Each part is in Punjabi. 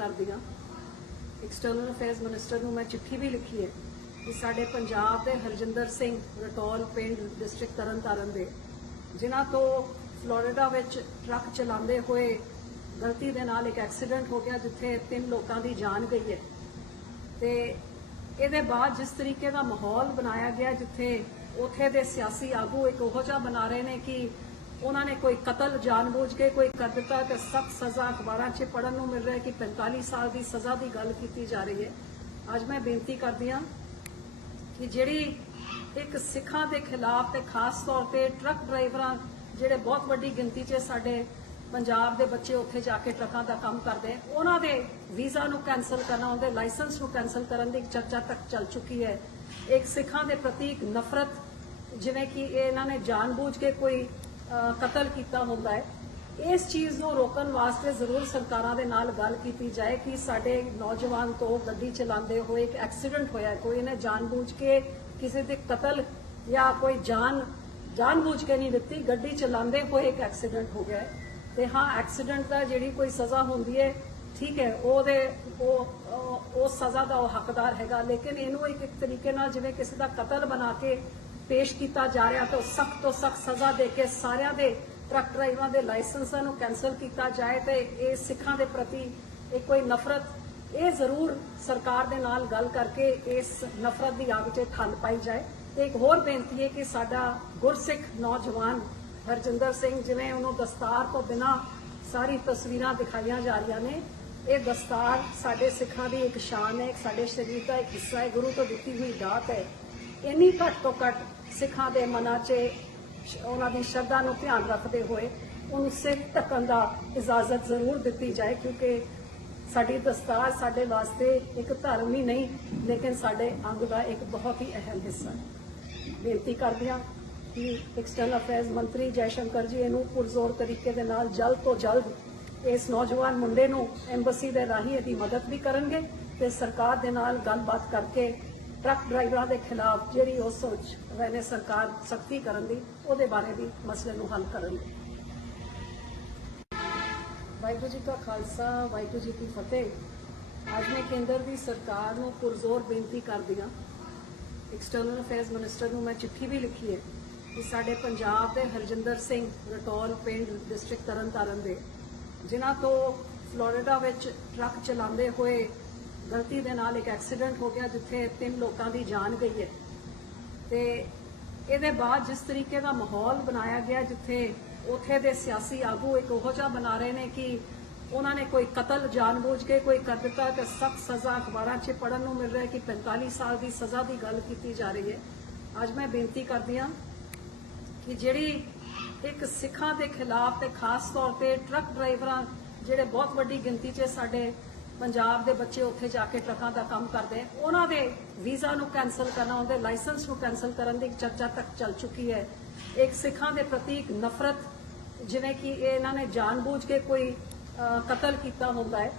ਕਰਦੀ ਆ ਐਕਸਟਰਨਲ ਅਫੇਅਰਸ ਮਿਨਿਸਟਰ ਨੂੰ ਮੈਂ ਚਿੱਠੀ ਵੀ ਲਿਖੀ ਹੈ ਕਿ ਸਾਡੇ ਪੰਜਾਬ ਦੇ ਹਰਜਿੰਦਰ ਸਿੰਘ ਰਟੌਰ ਪਿੰਡ ਡਿਸਟ੍ਰਿਕਟ ਤਰਨਤਾਰਨ ਦੇ ਜਿਨ੍ਹਾਂ ਤੋਂ ਫਲੋਰੀਡਾ ਵਿੱਚ ਟਰੱਕ ਚਲਾਉਂਦੇ ਹੋਏ ਗਲਤੀ ਦੇ ਨਾਲ ਇੱਕ ਐਕਸੀਡੈਂਟ ਹੋ ਗਿਆ ਜਿੱਥੇ ਤਿੰਨ ਲੋਕਾਂ ਦੀ ਜਾਨ ਗਈ ਹੈ ਤੇ ਇਹਦੇ ਬਾਅਦ ਜਿਸ ਤਰੀਕੇ ਦਾ ਮਾਹੌਲ ਬਣਾਇਆ ਗਿਆ ਜਿੱਥੇ ਉਥੇ ਦੇ ਸਿਆਸੀ ਆਗੂ ਇੱਕ ਉਹੋ ਜਿਹਾ ਬਣਾ ਰਹੇ ਨੇ ਕਿ ਉਹਨਾਂ ਨੇ ਕੋਈ ਕਤਲ ਜਾਣਬੁੱਝ ਕੇ ਕੋਈ ਕਰ ਦਿੱਤਾ ਤੇ ਸਖਤ ਸਜ਼ਾ ਅਖਬਾਰਾਂ 'ਚ ਪੜਨ ਨੂੰ ਮਿਲ ਰਿਹਾ ਕਿ 45 ਸਾਲ ਦੀ ਸਜ਼ਾ ਦੀ ਗੱਲ ਕੀਤੀ ਜਾ ਰਹੀ ਹੈ ਅੱਜ ਮੈਂ ਬੇਨਤੀ ਕਰਦੀ ਹਾਂ ਕਿ ਜਿਹੜੀ ਇੱਕ ਸਿੱਖਾਂ ਦੇ ਖਿਲਾਫ ਤੇ ਖਾਸ ਤੌਰ ਤੇ ਟਰੱਕ ਡਰਾਈਵਰਾਂ ਜਿਹੜੇ ਬਹੁਤ ਵੱਡੀ ਗਿਣਤੀ 'ਚ ਸਾਡੇ ਪੰਜਾਬ ਦੇ ਬੱਚੇ ਉੱਥੇ ਜਾ ਕੇ ਟਰੱਕਾਂ ਦਾ ਕੰਮ ਕਰਦੇ ਉਹਨਾਂ ਦੇ ਵੀਜ਼ਾ ਨੂੰ ਕੈਨਸਲ ਕਰਨਾ ਉਹਦੇ ਲਾਇਸੈਂਸ ਨੂੰ ਕੈਨਸਲ ਕਰਨ ਦੀ ਚਰਚਾ ਤੱਕ ਚੱਲ ਚੁੱਕੀ ਹੈ ਇੱਕ ਸਿੱਖਾਂ ਦੇ ਪ੍ਰਤੀ ਇੱਕ ਨਫ਼ਰਤ ਜਿਵੇਂ ਕਿ ਇਹਨਾਂ ਨੇ ਜਾਣਬੁੱਝ ਕੇ ਕੋਈ ਕਤਲ ਕੀਤਾ ਹੁੰਦਾ ਹੈ ਇਸ ਚੀਜ਼ ਨੂੰ ਰੋਕਣ ਵਾਸਤੇ ਜ਼ਰੂਰ ਸਰਕਾਰਾਂ ਦੇ ਨਾਲ ਗੱਲ ਕੀਤੀ ਜਾਏ ਕਿ ਸਾਡੇ ਨੌਜਵਾਨ ਤੋਂ ਗੱਡੀ ਚਲਾਉਂਦੇ ਹੋਏ ਇੱਕ ਐਕਸੀਡੈਂਟ ਹੋਇਆ ਕੋਈ ਨੇ ਜਾਣਬੁੱਝ ਕੇ ਕਿਸੇ ਦੇ ਕਤਲ ਜਾਂ ਕੋਈ ਜਾਨ ਜਾਣਬੁੱਝ ਕੇ ਨਹੀਂ ਦਿੱਤੀ ਗੱਡੀ ਚਲਾਉਂਦੇ ਹੋਏ ਇੱਕ ਐਕਸੀਡੈਂਟ ਹੋ ਗਿਆ ਤੇ ਹਾਂ ਐਕਸੀਡੈਂਟ ਦਾ ਜਿਹੜੀ ਕੋਈ ਸਜ਼ਾ ਹੁੰਦੀ ਹੈ ਠੀਕ ਹੈ ਉਹਦੇ ਉਹ ਉਹ ਸਜ਼ਾ ਦਾ ਉਹ ਹੱਕਦਾਰ ਹੈਗਾ ਲੇਕਿਨ ਇਹਨੂੰ ਇੱਕ ਇੱਕ ਤਰੀਕੇ ਨਾਲ ਜਿਵੇਂ ਕਿਸੇ ਦਾ ਕਤਲ ਬਣਾ ਕੇ ਪੇਸ਼ ਕੀਤਾ ਜਾ ਰਿਹਾ ਤਾਂ ਸਖਤ ਤੋਂ ਸਖਤ ਸਜ਼ਾ ਦੇ ਕੇ ਸਾਰਿਆਂ ਦੇ ਟਰੱਕ ਡਰਾਈਵਰਾਂ ਦੇ ਲਾਇਸੈਂਸਾਂ ਨੂੰ ਕੈਨਸਲ ਕੀਤਾ ਜਾਏ ਤੇ ਇਹ ਸਿੱਖਾਂ ਦੇ ਪ੍ਰਤੀ ਇਹ ਕੋਈ ਨਫ਼ਰਤ ਇਹ ਜ਼ਰੂਰ ਸਰਕਾਰ ਦੇ ਨਾਲ ਗੱਲ ਕਰਕੇ ਇਸ ਨਫ਼ਰਤ ਦੀ ਆਗ 'ਤੇ ਠੰਡ ਪਾਈ ਜਾਏ ਤੇ ਇੱਕ ਹੋਰ ਬੇਨਤੀ ਹੈ ਕਿ ਸਾਡਾ ਗੁਰਸਿੱਖ ਨੌਜਵਾਨ ਹਰਜਿੰਦਰ ਸਿੰਘ ਜਿਵੇਂ ਉਹਨੂੰ ਦਸਤਾਰ ਤੋਂ ਬਿਨਾ ਸਾਰੀ ਤਸਵੀਰਾਂ ਦਿਖਾਈਆਂ ਜਾ ਰਹੀਆਂ ਨੇ ਇਹ ਦਸਤਾਰ ਸਾਡੇ ਸਿੱਖਾਂ ਦੀ ਇੱਕ ਸ਼ਾਨ ਹੈ ਸਾਡੇ ਸਰੀਰ ਦਾ ਇੱਕ ਹਿੱਸਾ ਹੈ ਗੁਰੂ ਤੋਂ ਦਿੱਤੀ ਹੋਈ ਦਾਤ ਹੈ ਇੰਨੀ ਘੱਟ ਤੋਂ ਘੱਟ ਸਿੱਖਾਂ ਦੇ ਮਨਾਂ 'ਚ ਉਹਨਾਂ ਦੀ ਸ਼ਰਧਾ ਨੂੰ ਧਿਆਨ ਰੱਖਦੇ ਹੋਏ ਉਹਨੂੰ ਸਿਰ ਤੱਕਣ ਦਾ ਇਜਾਜ਼ਤ ਜ਼ਰੂਰ ਦਿੱਤੀ ਜਾਏ ਕਿਉਂਕਿ ਸਾਡੀ ਦਸਤਾਰ ਸਾਡੇ ਵਾਸਤੇ ਇੱਕ ਧਰਮ ਹੀ ਨਹੀਂ ਲੇਕਿਨ ਸਾਡੇ ਅੰਗ ਦਾ ਇੱਕ ਬਹੁਤ ਹੀ ਅਹਿਮ ਹਿੱਸਾ ਹੈ ਬੇਨਤੀ ਕਰਦੇ ਹਾਂ ਕਿ ਐਕਸਟਰਨਲ ਅਫੇਅਰਸ ਮੰਤਰੀ ਜੈਸ਼ੰਕਰ ਜੀ ਇਹਨੂੰ ਪੁਰਜ਼ੋਰ ਤਰੀਕੇ ਦੇ ਨਾਲ ਜਲਦ ਤੋਂ ਜਲਦ ਇਸ ਨੌਜਵਾਨ ਮੁੰਡੇ ਨੂੰ ਐਮਬੈਸੀ ਦੇ ਰਾਹੀਂ ਇਹਦੀ ਮਦਦ ਵੀ ਕਰਨਗੇ ਤੇ ਸਰਕਾਰ ਦੇ ਨਾਲ ਗੱਲਬਾਤ ਕਰਕੇ ਟਰੱਕ ਡਰਾਈਵਰਾਂ ਦੇ ਖਿਲਾਫ ਜਿਹੜੀ ਉਹ ਸੋਚ ਰਹਿਨੇ ਸਰਕਾਰ ਸਖਤੀ ਕਰਨ ਦੀ ਉਹਦੇ ਬਾਰੇ ਵੀ ਮਸਲੇ ਨੂੰ ਹੱਲ ਕਰਨ ਦੀ ਵਾਹਿਗੁਰੂ ਜੀ ਦਾ ਖਾਲਸਾ ਵਾਹਿਗੁਰੂ ਜੀ ਦੀ ਫਤਿਹ ਅੱਜ ਮੈਂ ਕੇਂਦਰ ਦੀ ਸਰਕਾਰ ਨੂੰ ਪੁਰਜ਼ੋਰ ਬੇਨਤੀ ਕਰਦੀ ਹਾਂ ਐਕਸਟਰਨਲ ਅਫੇਅਰਸ ਮਿਨਿਸਟਰ ਨੂੰ ਮੈਂ ਚਿੱਠੀ ਵੀ ਲਿਖੀ ਹੈ ਕਿ ਸਾਡੇ ਪੰਜਾਬ ਦੇ ਹਰਜਿੰਦਰ ਸਿੰਘ ਰਟੌਰ ਪਿੰਡ ਡਿਸਟ੍ਰਿਕਟ ਤਰਨਤਾਰਨ ਦੇ ਜਿਨ੍ਹਾਂ ਤੋਂ ਫਲੋਰੀਡਾ ਵਿੱਚ ਟਰੱਕ ਚਲਾਉਂਦੇ ਹੋਏ ਗਲਤੀ ਦੇ ਨਾਲ ਇੱਕ ਐਕਸੀਡੈਂਟ ਹੋ ਗਿਆ ਜਿੱਥੇ ਤਿੰਨ ਲੋਕਾਂ ਦੀ ਜਾਨ ਗਈ ਹੈ ਤੇ ਇਹਦੇ ਬਾਅਦ ਜਿਸ ਤਰੀਕੇ ਦਾ ਮਾਹੌਲ ਬਣਾਇਆ ਗਿਆ ਜਿੱਥੇ ਉਥੇ ਦੇ ਸਿਆਸੀ ਆਗੂ ਇੱਕ ਉਹੋ ਜਿਹਾ ਬਣਾ ਰਹੇ ਨੇ ਕਿ ਉਹਨਾਂ ਨੇ ਕੋਈ ਕਤਲ ਜਾਣਬੁੱਝ ਕੇ ਕੋਈ ਕਰ ਦਿੱਤਾ ਤੇ ਸਖਤ ਸਜ਼ਾ ਅਖਬਾਰਾਂ 'ਚ ਪੜਨ ਨੂੰ ਮਿਲ ਰਿਹਾ ਕਿ 45 ਸਾਲ ਦੀ ਸਜ਼ਾ ਦੀ ਗੱਲ ਕੀਤੀ ਜਾ ਰਹੀ ਹੈ ਅੱਜ ਮੈਂ ਬੇਨਤੀ ਕਰਦੀ ਹਾਂ ਕਿ ਜਿਹੜੀ ਇੱਕ ਸਿੱਖਾਂ ਦੇ ਖਿਲਾਫ ਤੇ ਖਾਸ ਤੌਰ ਤੇ ਟਰੱਕ ਡਰਾਈਵਰਾਂ ਜਿਹੜੇ ਬਹੁਤ ਵੱਡੀ ਗਿਣਤੀ 'ਚ ਸਾਡੇ ਪੰਜਾਬ ਦੇ ਬੱਚੇ ਉੱਥੇ ਜਾ ਕੇ ਟਰੱਕਾਂ ਦਾ ਕੰਮ ਕਰਦੇ ਉਹਨਾਂ ਦੇ ਵੀਜ਼ਾ ਨੂੰ ਕੈਨਸਲ ਕਰਨਾ ਉਹਦੇ ਲਾਇਸੈਂਸ ਨੂੰ ਕੈਨਸਲ ਕਰਨ ਦੀ ਚਰਚਾ ਤੱਕ ਚੱਲ ਚੁੱਕੀ ਹੈ ਇੱਕ ਸਿੱਖਾਂ ਦੇ ਪ੍ਰਤੀਕ ਨਫ਼ਰਤ ਜਿਵੇਂ ਕਿ ਇਹਨਾਂ ਨੇ ਜਾਣਬੁੱਝ ਕੇ ਕੋਈ ਕਤਲ ਕੀਤਾ ਹੁੰਦਾ ਹੈ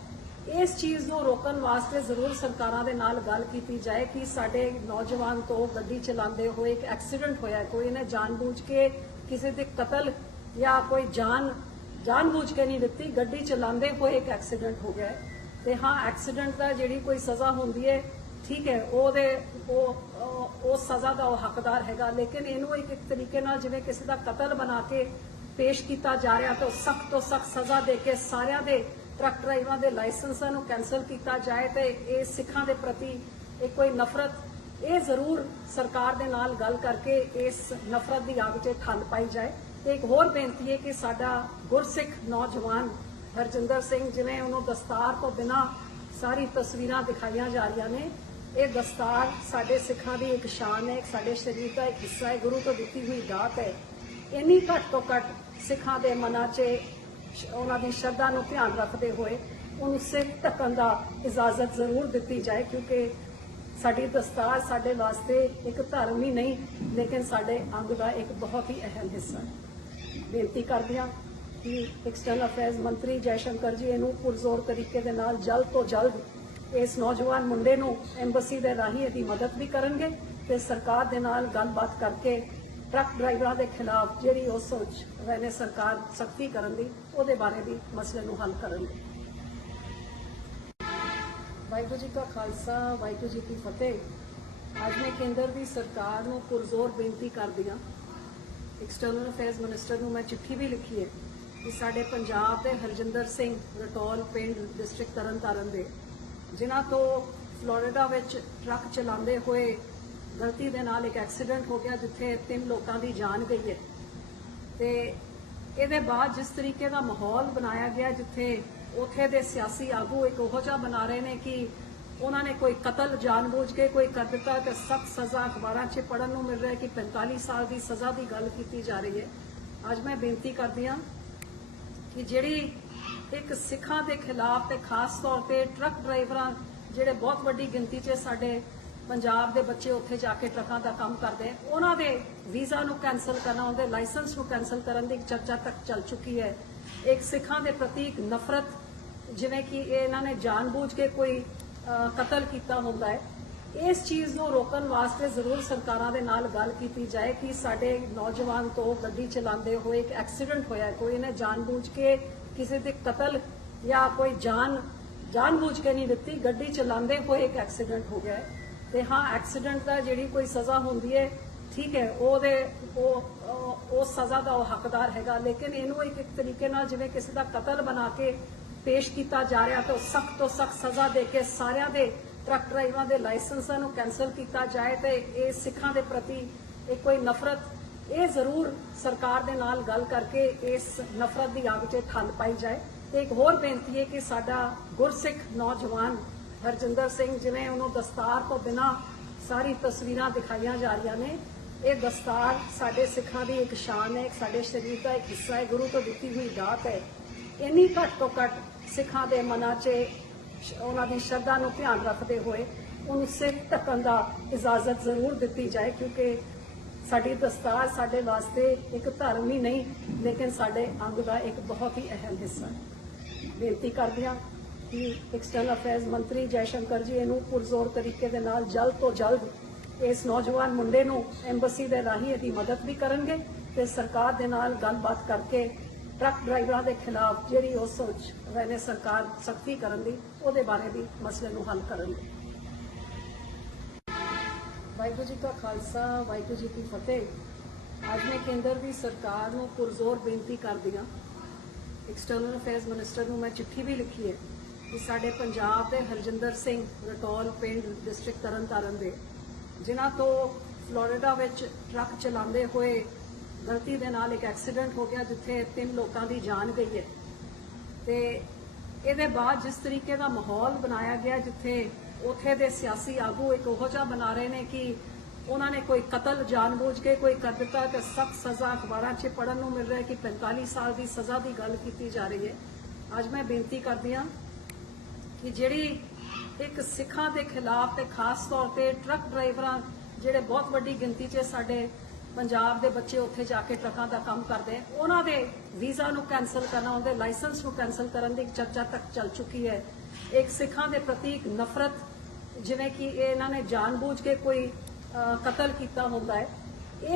ਇਸ ਚੀਜ਼ ਨੂੰ ਰੋਕਣ ਵਾਸਤੇ ਜ਼ਰੂਰ ਸਰਕਾਰਾਂ ਦੇ ਨਾਲ ਗੱਲ ਕੀਤੀ ਜਾਏ ਕਿ ਸਾਡੇ ਨੌਜਵਾਨ ਤੋਂ ਗੱਡੀ ਚਲਾਉਂਦੇ ਹੋਏ ਇੱਕ ਐਕਸੀਡੈਂਟ ਹੋਇਆ ਕੋਈ ਜਾਣ ਜਾਣਬੁੱਝ ਕੇ ਕਿਸੇ ਦੇ ਕਤਲ ਜਾਂ ਕੋਈ ਜਾਨ ਜਾਣਬੁੱਝ ਕੇ ਨਹੀਂ ਦਿੱਤੀ ਗੱਡੀ ਚਲਾਉਂਦੇ ਹੋਏ ਇੱਕ ਐਕਸੀਡੈਂਟ ਹੋ ਗਿਆ ਤੇ ਹਾਂ ਐਕਸੀਡੈਂਟ ਦਾ ਜਿਹੜੀ ਕੋਈ ਸਜ਼ਾ ਹੁੰਦੀ ਹੈ ਠੀਕ ਹੈ ਉਹਦੇ ਉਹ ਉਹ ਸਜ਼ਾ ਦਾ ਉਹ ਹੱਕਦਾਰ ਹੈਗਾ ਲੇਕਿਨ ਇਹਨੂੰ ਇੱਕ ਇੱਕ ਤਰੀਕੇ ਨਾਲ ਜਿਵੇਂ ਕਿਸੇ ਦਾ ਕਤਲ ਬਣਾ ਕੇ ਪੇਸ਼ ਕੀਤਾ ਜਾ ਰਿਹਾ ਤਾਂ ਸਖਤ ਤੋਂ ਸਖਤ ਸਜ਼ਾ ਦੇ ਕੇ ਸਾਰਿਆਂ ਦੇ ਟਰੱਕ ਡਰਾਈਵਰਾਂ ਦੇ ਲਾਇਸੈਂਸਾਂ ਨੂੰ ਕੈਨਸਲ ਕੀਤਾ ਜਾਏ ਤੇ ਇਹ ਸਿੱਖਾਂ ਦੇ ਪ੍ਰਤੀ ਇਹ ਕੋਈ ਨਫ਼ਰਤ ਇਹ ਜ਼ਰੂਰ ਸਰਕਾਰ ਦੇ ਨਾਲ ਗੱਲ ਕਰਕੇ ਇਸ ਨਫ਼ਰਤ ਦੀ ਆਗ 'ਤੇ ਠੰਡ ਪਾਈ ਜਾਏ ਤੇ ਇੱਕ ਹੋਰ ਬੇਨਤੀ ਹੈ ਕਿ ਸਾਡਾ ਗੁਰਸਿੱਖ ਨੌਜਵਾਨ ਹਰਜਿੰਦਰ ਸਿੰਘ ਜਿਨੇ ਉਹਨੂੰ ਦਸਤਾਰ ਤੋਂ ਬਿਨਾ ਸਾਰੀ ਤਸਵੀਰਾਂ ਦਿਖਾਈਆਂ ਜਾ ਰਹੀਆਂ ਨੇ ਇਹ ਦਸਤਾਰ ਸਾਡੇ ਸਿੱਖਾਂ ਦੀ ਇੱਕ ਸ਼ਾਨ ਹੈ ਸਾਡੇ ਸ਼ਰੀਰ ਦਾ ਇੱਕ ਹਿੱਸਾ ਹੈ ਗੁਰੂ ਤੋਂ ਦਿੱਤੀ ਹੋਈ ਦਾਤ ਹੈ ਇੰਨੀ ਘੱਟ ਤੋਂ ਘੱਟ ਸਿੱਖਾਂ ਦੇ ਮਨਾਂ 'ਚ ਉਹਨਾਂ ਦੀ ਸ਼ਰਧਾ ਨੂੰ ਧਿਆਨ ਰੱਖਦੇ ਹੋਏ ਉਹਨੂੰ ਸਿੱਖ ਤੱਕਣ ਦਾ ਇਜਾਜ਼ਤ ਜ਼ਰੂਰ ਦਿੱਤੀ ਜਾਏ ਕਿਉਂਕਿ ਸਾਡੀ ਦਸਤਾਰ ਸਾਡੇ ਵਾਸਤੇ ਇੱਕ ਧਰਮ ਹੀ ਨਹੀਂ ਲੇਕਿਨ ਸਾਡੇ ਅੰਗ ਦਾ ਇੱਕ ਬਹੁਤ ਹੀ ਅਹਿਮ ਹਿੱਸਾ ਹੈ ਬੇਨਤੀ ਹਾਂ ਕਿ ਐਕਸਟਰਨਲ ਅਫੇਅਰਸ ਮੰਤਰੀ ਜੈਸ਼ੰਕਰ ਜੀ ਇਹਨੂੰ ਪੁਰਜ਼ੋਰ ਤਰੀਕੇ ਦੇ ਨਾਲ ਜਲਦ ਤੋਂ ਜਲਦ ਇਸ ਨੌਜਵਾਨ ਮੁੰਡੇ ਨੂੰ ਐਮਬੈਸੀ ਦੇ ਰਾਹੀਂ ਇਹਦੀ ਮਦਦ ਵੀ ਕਰਨਗੇ ਤੇ ਸਰਕਾਰ ਦੇ ਨਾਲ ਗੱਲਬਾਤ ਕਰਕੇ ਟਰੱਕ ਡਰਾਈਵਰਾਂ ਦੇ ਖਿਲਾਫ ਜਿਹੜੀ ਉਹ ਸੋਚ ਰਹਿਨੇ ਸਰਕਾਰ ਸਖਤੀ ਕਰਨ ਦੀ ਉਹਦੇ ਬਾਰੇ ਵੀ ਮਸਲੇ ਨੂੰ ਹੱਲ ਕਰਨਗੇ ਵਾਹਿਗੁਰੂ ਜੀ ਦਾ ਖਾਲਸਾ ਵਾਹਿਗੁਰੂ ਜੀ ਦੀ ਫਤਿਹ ਅੱਜ ਮੈਂ ਕੇਂਦਰ ਦੀ ਸਰਕਾਰ ਨੂੰ ਪੁਰਜ਼ੋਰ ਬੇਨਤੀ ਕਰਦੀ ਹਾਂ ਐਕਸਟਰਨਲ ਅਫੇਅਰਸ ਮਿਨਿਸਟਰ ਨੂੰ ਮੈਂ ਚਿੱਠੀ ਵੀ ਲਿਖੀ ਹੈ ਕਿ ਸਾਡੇ ਪੰਜਾਬ ਦੇ ਹਰਜਿੰਦਰ ਸਿੰਘ ਰਟੌਲ ਪਿੰਡ ਡਿਸਟ੍ਰਿਕਟ ਤਰਨਤਾਰਨ ਦੇ ਜਿਨ੍ਹਾਂ ਤੋਂ ਫਲੋਰੀਡਾ ਵਿੱਚ ਟਰੱਕ ਚਲਾਉਂਦੇ ਹੋਏ ਗਲਤੀ ਦੇ ਨਾਲ ਇੱਕ ਐਕਸੀਡੈਂਟ ਹੋ ਗਿਆ ਜਿੱਥੇ ਤਿੰਨ ਲੋਕਾਂ ਦੀ ਜਾਨ ਗਈ ਹੈ ਤੇ ਇਹਦੇ ਬਾਅਦ ਜਿਸ ਤਰੀਕੇ ਦਾ ਮਾਹੌਲ ਬਣਾਇਆ ਗਿਆ ਜਿੱਥੇ ਉਥੇ ਦੇ ਸਿਆਸੀ ਆਗੂ ਇੱਕ ਉਹੋ ਜਿਹਾ ਬਣਾ ਰਹੇ ਨੇ ਕਿ ਉਹਨਾਂ ਨੇ ਕੋਈ ਕਤਲ ਜਾਣਬੁੱਝ ਕੇ ਕੋਈ ਕਰ ਦਿੱਤਾ ਤੇ ਸਖਤ ਸਜ਼ਾ ਅਖਬਾਰਾਂ 'ਚ ਪੜਨ ਨੂੰ ਮਿਲ ਰਿਹਾ ਕਿ 45 ਸਾਲ ਦੀ ਸਜ਼ਾ ਦੀ ਗੱਲ ਕੀਤੀ ਜਾ ਰਹੀ ਹੈ ਅੱਜ ਮੈਂ ਬੇਨਤੀ ਕਰਦੀ ਹਾਂ ਕਿ ਜਿਹੜੀ ਇੱਕ ਸਿੱਖਾਂ ਦੇ ਖਿਲਾਫ ਤੇ ਖਾਸ ਤੌਰ ਤੇ ਟਰੱਕ ਡਰਾਈਵਰਾਂ ਜਿਹੜੇ ਬਹੁਤ ਵੱਡੀ ਗਿਣਤੀ 'ਚ ਸਾਡੇ ਪੰਜਾਬ ਦੇ ਬੱਚੇ ਉੱਥੇ ਜਾ ਕੇ ਟਰੱਕਾਂ ਦਾ ਕੰਮ ਕਰਦੇ ਉਹਨਾਂ ਦੇ ਵੀਜ਼ਾ ਨੂੰ ਕੈਨਸਲ ਕਰਨਾ ਉਹਦੇ ਲਾਇਸੈਂਸ ਨੂੰ ਕੈਨਸਲ ਕਰਨ ਦੀ ਚਰਚਾ ਤੱਕ ਚੱਲ ਚੁੱਕੀ ਹੈ ਇੱਕ ਸਿੱਖਾਂ ਦੇ ਪ੍ਰਤੀਕ ਨਫ਼ਰਤ ਜਿਵੇਂ ਕਿ ਇਹ ਇਹਨਾਂ ਨੇ ਜਾਣਬੁੱਝ ਕੇ ਕੋਈ ਕਤਲ ਕੀਤਾ ਹੁੰਦਾ ਹੈ ਇਸ ਚੀਜ਼ ਨੂੰ ਰੋਕਣ ਵਾਸਤੇ ਜ਼ਰੂਰ ਸਰਕਾਰਾਂ ਦੇ ਨਾਲ ਗੱਲ ਕੀਤੀ ਜਾਏ ਕਿ ਸਾਡੇ ਨੌਜਵਾਨ ਤੋਂ ਗੱਡੀ ਚਲਾਉਂਦੇ ਹੋਏ ਇੱਕ ਐਕਸੀਡੈਂਟ ਹੋਇਆ ਕੋਈ ਨੇ ਜਾਣਬੁੱਝ ਕੇ ਕਿਸੇ ਦੇ ਕਤਲ ਜਾਂ ਕੋਈ ਜਾਨ ਜਾਣਬੁੱਝ ਕੇ ਨਹੀਂ ਦਿੱਤੀ ਗੱਡੀ ਚਲਾਉਂਦੇ ਹੋਏ ਇੱਕ ਐਕਸੀਡੈਂਟ ਹੋ ਗਿਆ ਤੇ ਹਾਂ ਐਕਸੀਡੈਂਟ ਦਾ ਜਿਹੜੀ ਕੋਈ ਸਜ਼ਾ ਹੁੰਦੀ ਹੈ ਠੀਕ ਹੈ ਉਹਦੇ ਉਹ ਉਹ ਸਜ਼ਾ ਦਾ ਉਹ ਹੱਕਦਾਰ ਹੈਗਾ ਲੇਕਿਨ ਇਹਨੂੰ ਇੱਕ ਇੱਕ ਤਰੀਕੇ ਨਾਲ ਜਿਵੇਂ ਕਿਸੇ ਦਾ ਕਤਲ ਬਣਾ ਕੇ ਪੇਸ਼ ਕੀਤਾ ਜਾ ਰਿਹਾ ਤਾਂ ਸਖਤ ਤੋਂ ਸਖਤ ਸਜ਼ਾ ਦੇ ਕੇ ਸਾਰਿਆਂ ਦੇ ਟਰੱਕ ਡਰਾਈਵਰਾਂ ਦੇ ਲਾਇਸੈਂਸਾਂ ਨੂੰ ਕੈਨਸਲ ਕੀਤਾ ਜਾਏ ਤੇ ਇਹ ਸਿੱਖਾਂ ਦੇ ਪ੍ਰਤੀ ਇਹ ਕੋਈ ਨਫ਼ਰਤ ਇਹ ਜ਼ਰੂਰ ਸਰਕਾਰ ਦੇ ਨਾਲ ਗੱਲ ਕਰਕੇ ਇਸ ਨਫ਼ਰਤ ਦੀ ਆਗ 'ਚ ਠੱਲ ਪਾਈ ਜਾਏ ਤੇ ਇੱਕ ਹੋਰ ਬੇਨਤੀ ਹੈ ਕਿ ਸਾਡਾ ਗੁਰਸਿੱਖ ਨੌਜਵਾਨ ਹਰਜਿੰਦਰ ਸਿੰਘ ਜਿਵੇਂ ਉਹਨੂੰ ਦਸਤਾਰ ਤੋਂ ਬਿਨਾ ਸਾਰੀ ਤਸਵੀਰਾਂ ਦਿਖਾਈਆਂ ਜਾ ਰਹੀਆਂ ਨੇ ਇਹ ਦਸਤਾਰ ਸਾਡੇ ਸਿੱਖਾਂ ਦੀ ਇੱਕ ਸ਼ਾਨ ਹੈ ਸਾਡੇ ਸ਼ਰੀਰ ਦਾ ਇੱਕ ਹਿੱਸਾ ਹੈ ਗੁਰੂ ਤੋਂ ਦਿੱਤੀ ਹੋਈ ਦਾਤ ਹੈ ਇਨੀ ਘੱਟ ਤੋਂ ਘੱਟ ਸਿੱਖਾਂ ਦੇ ਮਨਾਂ 'ਚ ਉਹਨਾਂ ਦੀ ਸ਼ਰਧਾ ਨੂੰ ਧਿਆਨ ਰੱਖਦੇ ਹੋਏ ਉਹਨੂੰ ਸਿਰ ਤੱਕਣ ਦਾ ਇਜਾਜ਼ਤ ਜ਼ਰੂਰ ਦਿੱਤੀ ਜਾਏ ਕਿਉਂਕਿ ਸਾਡੀ ਦਸਤਾਰ ਸਾਡੇ ਵਾਸਤੇ ਇੱਕ ਧਰਮ ਹੀ ਨਹੀਂ ਲੇਕਿਨ ਸਾਡੇ ਅੰਗ ਦਾ ਇੱਕ ਬਹੁਤ ਹੀ ਅਹਿਮ ਹਿੱਸਾ ਹੈ ਬੇਨਤੀ ਕਰਦੇ ਹਾਂ ਕਿ ਐਕਸਟਰਨਲ ਅਫੇਅਰਸ ਮੰਤਰੀ ਜੈਸ਼ੰਕਰ ਜੀ ਇਹਨੂੰ ਪੁਰਜ਼ੋਰ ਤਰੀਕੇ ਦੇ ਨਾਲ ਜਲਦ ਤੋਂ ਜਲਦ ਇਸ ਨੌਜਵਾਨ ਮੁੰਡੇ ਨੂੰ ਐਮਬੈਸੀ ਦੇ ਰਾਹੀਂ ਇਹਦੀ ਮਦਦ ਵੀ ਕਰਨਗੇ ਤੇ ਸਰਕਾਰ ਦੇ ਨਾਲ ਗੱਲਬਾਤ ਕਰਕੇ ਟਰੱਕ ਡਰਾਈਵਰਾਂ ਦੇ ਖਿਲਾਫ ਜਿਹੜੀ ਉਹ ਸੋਚ ਰਹੇ ਸਰਕਾਰ ਸਖਤੀ ਕਰਨ ਦੀ ਉਹਦੇ ਬਾਰੇ ਵੀ ਮਸਲੇ ਨੂੰ ਹੱਲ ਕਰਨ ਦੀ ਵਾਹਿਗੁਰੂ ਜੀ ਦਾ ਖਾਲਸਾ ਵਾਹਿਗੁਰੂ ਜੀ ਦੀ ਫਤਿਹ ਅੱਜ ਮੈਂ ਕੇਂਦਰ ਦੀ ਸਰਕਾਰ ਨੂੰ ਪੁਰਜ਼ੋਰ ਬੇਨਤੀ ਕਰਦੀ ਹਾਂ ਐਕਸਟਰਨਲ ਅਫੇਅਰਸ ਮਿਨਿਸਟਰ ਨੂੰ ਮੈਂ ਚਿੱਠੀ ਵੀ ਲਿਖੀ ਹੈ ਕਿ ਸਾਡੇ ਪੰਜਾਬ ਦੇ ਹਰਜਿੰਦਰ ਸਿੰਘ ਰਟੌਲ ਪਿੰਡ ਡਿਸਟ੍ਰਿਕਟ ਤਰਨਤਾਰਨ ਦੇ ਜਿਨ੍ਹਾਂ ਤੋਂ ਫਲੋਰੀਡਾ ਵਿੱਚ ਟਰੱਕ ਚਲਾਉਂਦੇ ਹੋਏ ਗਲਤੀ ਦੇ ਨਾਲ ਇੱਕ ਐਕਸੀਡੈਂਟ ਹੋ ਗਿਆ ਜਿੱਥੇ ਤਿੰਨ ਲੋਕਾਂ ਦੀ ਜਾਨ ਗਈ ਹੈ ਤੇ ਇਹਦੇ ਬਾਅਦ ਜਿਸ ਤਰੀਕੇ ਦਾ ਮਾਹੌਲ ਬਣਾਇਆ ਗਿਆ ਜਿੱਥੇ ਉਥੇ ਦੇ ਸਿਆਸੀ ਆਗੂ ਇੱਕ ਉਹੋ ਜਿਹਾ ਬਣਾ ਰਹੇ ਨੇ ਕਿ ਉਹਨਾਂ ਨੇ ਕੋਈ ਕਤਲ ਜਾਣਬੁੱਝ ਕੇ ਕੋਈ ਕਰ ਦਿੱਤਾ ਤੇ ਸਖਤ ਸਜ਼ਾ ਅਖਬਾਰਾਂ 'ਚ ਪੜਨ ਨੂੰ ਮਿਲ ਰਿਹਾ ਕਿ 45 ਸਾਲ ਦੀ ਸਜ਼ਾ ਦੀ ਗੱਲ ਕੀਤੀ ਜਾ ਰਹੀ ਹੈ ਅੱਜ ਮੈਂ ਬੇਨਤੀ ਕਰਦੀ ਹਾਂ ਕਿ ਜਿਹੜੀ ਇੱਕ ਸਿੱਖਾਂ ਦੇ ਖਿਲਾਫ ਤੇ ਖਾਸ ਤੌਰ ਤੇ ਟਰੱਕ ਡਰਾਈਵਰਾਂ ਜਿਹੜੇ ਬਹੁਤ ਵੱਡੀ ਗਿਣਤੀ 'ਚ ਸਾਡੇ ਪੰਜਾਬ ਦੇ ਬੱਚੇ ਉੱਥੇ ਜਾ ਕੇ ਟਰੱਕਾਂ ਦਾ ਕੰਮ ਕਰਦੇ ਉਹਨਾਂ ਦੇ ਵੀਜ਼ਾ ਨੂੰ ਕੈਨਸਲ ਕਰਨਾ ਉਹਦੇ ਲਾਇਸੈਂਸ ਨੂੰ ਕੈਨਸਲ ਕਰਨ ਦੀ ਚਰਚਾ ਤੱਕ ਚੱਲ ਚੁੱਕੀ ਹੈ ਇੱਕ ਸਿੱਖਾਂ ਦੇ ਪ੍ਰਤੀਕ ਨਫ਼ਰਤ ਜਿਵੇਂ ਕਿ ਇਹਨਾਂ ਨੇ ਜਾਣਬੁੱਝ ਕੇ ਕੋਈ ਕਤਲ ਕੀਤਾ ਹੁੰਦਾ ਹੈ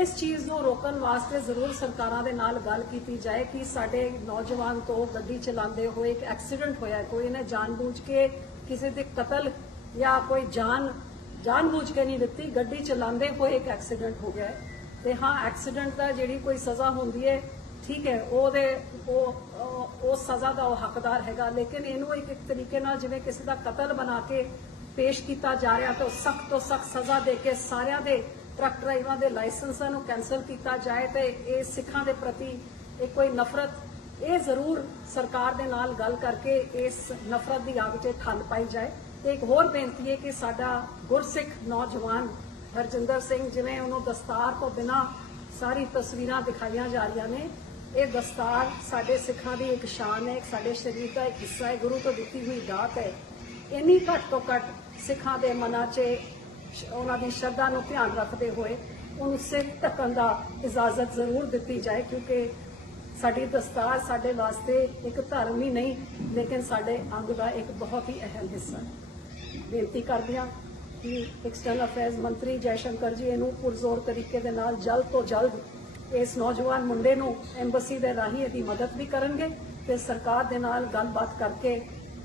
ਇਸ ਚੀਜ਼ ਨੂੰ ਰੋਕਣ ਵਾਸਤੇ ਜ਼ਰੂਰ ਸਰਕਾਰਾਂ ਦੇ ਨਾਲ ਗੱਲ ਕੀਤੀ ਜਾਏ ਕਿ ਸਾਡੇ ਨੌਜਵਾਨ ਤੋਂ ਗੱਡੀ ਚਲਾਉਂਦੇ ਹੋਏ ਇੱਕ ਐਕਸੀਡੈਂਟ ਹੋਇਆ ਕੋਈ ਨੇ ਜਾਣਬੁੱਝ ਕੇ ਕਿਸੇ ਦੇ ਕਤਲ ਜਾਂ ਕੋਈ ਜਾਨ ਜਾਣਬੁੱਝ ਕੇ ਨਹੀਂ ਦਿੱਤੀ ਗੱਡੀ ਚਲਾਉਂਦੇ ਹੋਏ ਇੱਕ ਐਕਸੀਡੈਂਟ ਹੋ ਗਿਆ ਹੈ ਤੇ ਹਾਂ ਐਕਸੀਡੈਂਟ ਦਾ ਜਿਹੜੀ ਕੋਈ ਸਜ਼ਾ ਹੁੰਦੀ ਹੈ ਠੀਕ ਹੈ ਉਹਦੇ ਉਹ ਉਹ ਸਜ਼ਾ ਦਾ ਉਹ ਹੱਕਦਾਰ ਹੈਗਾ ਲੇਕਿਨ ਇਹਨੂੰ ਇੱਕ ਇੱਕ ਤਰੀਕੇ ਨਾਲ ਜਿਵੇਂ ਕਿਸੇ ਦਾ ਕਤਲ ਬਣਾ ਕੇ ਪੇਸ਼ ਕੀਤਾ ਜਾ ਰਿਹਾ ਤਾਂ ਸਖਤ ਤੋਂ ਸਖਤ ਸਜ਼ਾ ਦੇ ਕੇ ਸਾਰਿਆਂ ਦੇ ਟਰੱਕ ਡਰਾਈਵਰਾਂ ਦੇ ਲਾਇਸੈਂਸਾਂ ਨੂੰ ਕੈਨਸਲ ਕੀਤਾ ਜਾਏ ਤੇ ਇਹ ਸਿੱਖਾਂ ਦੇ ਪ੍ਰਤੀ ਇਹ ਕੋਈ ਨਫ਼ਰਤ ਇਹ ਜ਼ਰੂਰ ਸਰਕਾਰ ਦੇ ਨਾਲ ਗੱਲ ਕਰਕੇ ਇਸ ਨਫ਼ਰਤ ਦੀ ਅੱਗ 'ਚ ਠੱਲ ਪਾਈ ਜਾਏ ਤੇ ਇੱਕ ਹੋਰ ਬੇਨਤੀ ਹੈ ਕਿ ਸਾਡਾ ਗੁਰਸਿੱਖ ਨੌਜਵਾਨ ਹਰਜਿੰਦਰ ਸਿੰਘ ਜਿਵੇਂ ਉਹਨੂੰ ਦਸਤਾਰ ਤੋਂ ਬਿਨਾ ਸਾਰੀ ਤਸਵੀਰਾਂ ਦਿਖਾਈਆਂ ਜਾ ਰਹੀਆਂ ਨੇ ਇਹ ਦਸਤਾਰ ਸਾਡੇ ਸਿੱਖਾਂ ਦੀ ਇੱਕ ਸ਼ਾਨ ਹੈ ਸਾਡੇ ਸ਼ਰੀਰ ਦਾ ਇੱਕ ਹਿੱਸਾ ਹੈ ਗੁਰੂ ਤੋਂ ਦਿੱਤੀ ਹੋਈ ਦਾਤ ਹੈ ਇੰਨੀ ਘੱਟ ਤੋਂ ਘੱਟ ਸਿੱਖਾਂ ਦੇ ਮਨਾਂ 'ਚ ਉਹਨਾਂ ਦੀ ਸ਼ਰਧਾ ਨੂੰ ਧਿਆਨ ਰੱਖਦੇ ਹੋਏ ਉਹਨੂੰ ਸਿਰ ਤੱਕਣ ਦਾ ਇਜਾਜ਼ਤ ਜ਼ਰੂਰ ਦਿੱਤੀ ਜਾਏ ਕਿਉਂਕਿ ਸਾਡੀ ਦਸਤਾਰ ਸਾਡੇ ਵਾਸਤੇ ਇੱਕ ਧਰਮ ਹੀ ਨਹੀਂ ਲੇਕਿਨ ਸਾਡੇ ਅੰਗ ਦਾ ਇੱਕ ਬਹੁਤ ਹੀ ਅਹਿਮ ਹਿੱਸਾ ਹੈ ਬੇਨਤੀ ਕਰਦੀ ਹਾਂ ਕਿ ਐਕਸਟਰਨਲ ਅਫੇਅਰਸ ਮੰਤਰੀ ਜੈਸ਼ੰਕਰ ਜੀ ਇਹਨੂੰ ਪੁਰਜ਼ੋਰ ਤਰੀਕੇ ਦੇ ਨਾਲ ਜਲਦ ਤੋਂ ਜਲਦ ਇਸ ਨੌਜਵਾਨ ਮੁੰਡੇ ਨੂੰ ਐਮਬੈਸੀ ਦੇ ਰਾਹੀਂ ਇਹਦੀ ਮਦਦ ਵੀ ਕਰਨਗੇ ਤੇ ਸਰਕਾਰ ਦੇ ਨਾਲ ਗੱਲਬਾਤ ਕਰਕੇ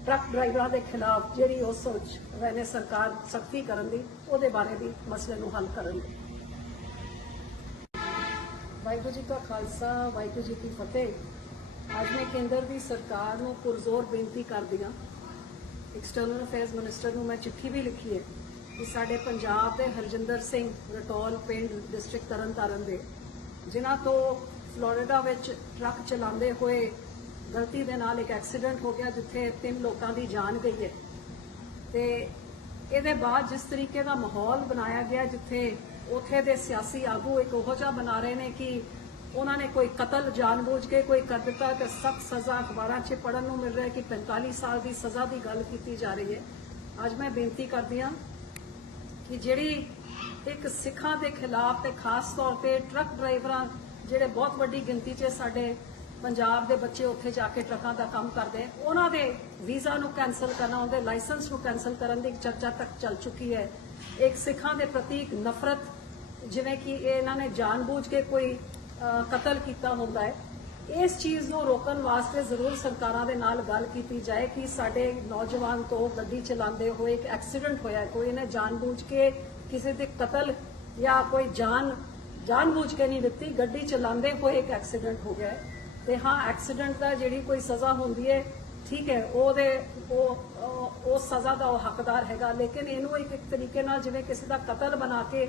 ਟਰੱਕ ਡਰਾਈਵਰਾਂ ਦੇ ਖਿਲਾਫ ਜਿਹੜੀ ਉਹ ਸੋਚ ਰਹੇ ਸਰਕਾਰ ਸਖਤੀ ਕਰਨ ਦੀ ਉਹਦੇ ਬਾਰੇ ਵੀ ਮਸਲੇ ਨੂੰ ਹੱਲ ਕਰਨਗੇ ਵਾਹਿਗੁਰੂ ਜੀ ਦਾ ਖਾਲਸਾ ਵਾਹਿਗੁਰੂ ਜੀ ਕੀ ਫਤਿਹ ਅੱਜ ਮੈਂ ਕੇਂਦਰ ਦੀ ਸਰਕਾਰ ਨੂੰ ਪੁਰਜ਼ੋਰ ਬੇਨਤੀ ਕਰਦੀ ਹਾਂ ਐਕਸਟਰਨਲ ਅਫੇਅਰਸ ਮਿਨਿਸਟਰ ਨੂੰ ਮੈਂ ਚਿੱਠੀ ਵੀ ਲਿਖੀ ਹੈ ਕਿ ਸਾਡੇ ਪੰਜਾਬ ਦੇ ਹਰਜਿੰਦਰ ਸਿੰਘ ਰਟੋਲ ਪਿੰਡ ਡਿਸਟ੍ਰਿਕਟ ਤਰਨਤਾਰਨ ਦੇ ਜਿਨ੍ਹਾਂ ਤੋਂ ਫਲੋਰੀਡਾ ਵਿੱਚ ਟਰੱਕ ਚਲਾਉਂਦੇ ਹੋਏ ਗਲਤੀ ਦੇ ਨਾਲ ਇੱਕ ਐਕਸੀਡੈਂਟ ਹੋ ਗਿਆ ਜਿੱਥੇ ਤਿੰਨ ਲੋਕਾਂ ਦੀ ਜਾਨ ਗਈ ਹੈ ਤੇ ਇਹਦੇ ਬਾਅਦ ਜਿਸ ਤਰੀਕੇ ਦਾ ਮਾਹੌਲ ਬਣਾਇਆ ਗਿਆ ਜਿੱਥੇ ਉਥੇ ਦੇ ਸਿਆਸੀ ਆਗੂ ਇੱਕ ਉਹੋ ਜਿਹਾ ਬਣਾ ਰਹੇ ਨੇ ਕਿ ਉਹਨਾਂ ਨੇ ਕੋਈ ਕਤਲ ਜਾਣਬੁੱਝ ਕੇ ਕੋਈ ਕਰ ਦਿੱਤਾ ਤੇ ਸਖਤ ਸਜ਼ਾ ਅਖਬਾਰਾਂ 'ਚ ਪੜਨ ਨੂੰ ਮਿਲ ਰਿਹਾ ਕਿ 45 ਸਾਲ ਦੀ ਸਜ਼ਾ ਦੀ ਗੱਲ ਕੀਤੀ ਜਾ ਰਹੀ ਹੈ ਅੱਜ ਮੈਂ ਬੇਨਤੀ ਕਰਦੀ ਹਾਂ ਕਿ ਜਿਹੜੀ ਇੱਕ ਸਿੱਖਾਂ ਦੇ ਖਿਲਾਫ ਤੇ ਖਾਸ ਤੌਰ ਤੇ ਟਰੱਕ ਡਰਾਈਵਰਾਂ ਜਿਹੜੇ ਬਹੁਤ ਵੱਡੀ ਗਿਣਤੀ 'ਚ ਸਾਡੇ ਪੰਜਾਬ ਦੇ ਬੱਚੇ ਉੱਥੇ ਜਾ ਕੇ ਟਰੱਕਾਂ ਦਾ ਕੰਮ ਕਰਦੇ ਉਹਨਾਂ ਦੇ ਵੀਜ਼ਾ ਨੂੰ ਕੈਨਸਲ ਕਰਨਾ ਉਹਦੇ ਲਾਇਸੈਂਸ ਨੂੰ ਕੈਨਸਲ ਕਰਨ ਦੀ ਚਰਚਾ ਤੱਕ ਚੱਲ ਚੁੱਕੀ ਹੈ ਇੱਕ ਸਿੱਖਾਂ ਦੇ ਪ੍ਰਤੀਕ ਨਫ਼ਰਤ ਜਿਵੇਂ ਕਿ ਇਹਨਾਂ ਨੇ ਜਾਣਬੁੱਝ ਕੇ ਕੋਈ ਕਤਲ ਕੀਤਾ ਹੁੰਦਾ ਹੈ ਇਸ ਚੀਜ਼ ਨੂੰ ਰੋਕਣ ਵਾਸਤੇ ਜ਼ਰੂਰ ਸਰਕਾਰਾਂ ਦੇ ਨਾਲ ਗੱਲ ਕੀਤੀ ਜਾਏ ਕਿ ਸਾਡੇ ਨੌਜਵਾਨ ਤੋਂ ਗੱਡੀ ਚਲਾਉਂਦੇ ਹੋਏ ਇੱਕ ਐਕਸੀਡੈਂਟ ਹੋਇਆ ਕੋਈ ਨੇ ਜਾਣਬੁੱਝ ਕੇ ਕਿਸੇ ਦੇ ਕਤਲ ਜਾਂ ਕੋਈ ਜਾਨ ਜਾਣਬੁੱਝ ਕੇ ਨਹੀਂ ਦਿੱਤੀ ਗੱਡੀ ਚਲਾਉਂਦੇ ਹੋਏ ਇੱਕ ਐਕਸੀਡੈਂਟ ਹੋ ਗਿਆ ਤੇ ਹਾਂ ਐਕਸੀਡੈਂਟ ਦਾ ਜਿਹੜੀ ਕੋਈ ਸਜ਼ਾ ਹੁੰਦੀ ਹੈ ਠੀਕ ਹੈ ਉਹਦੇ ਉਹ ਉਹ ਸਜ਼ਾ ਦਾ ਉਹ ਹੱਕਦਾਰ ਹੈਗਾ ਲੇਕਿਨ ਇਹਨੂੰ ਇੱਕ ਇੱਕ ਤਰੀਕੇ ਨਾਲ ਜਿਵੇਂ ਕਿਸੇ ਦਾ ਕਤਲ ਬਣਾ ਕੇ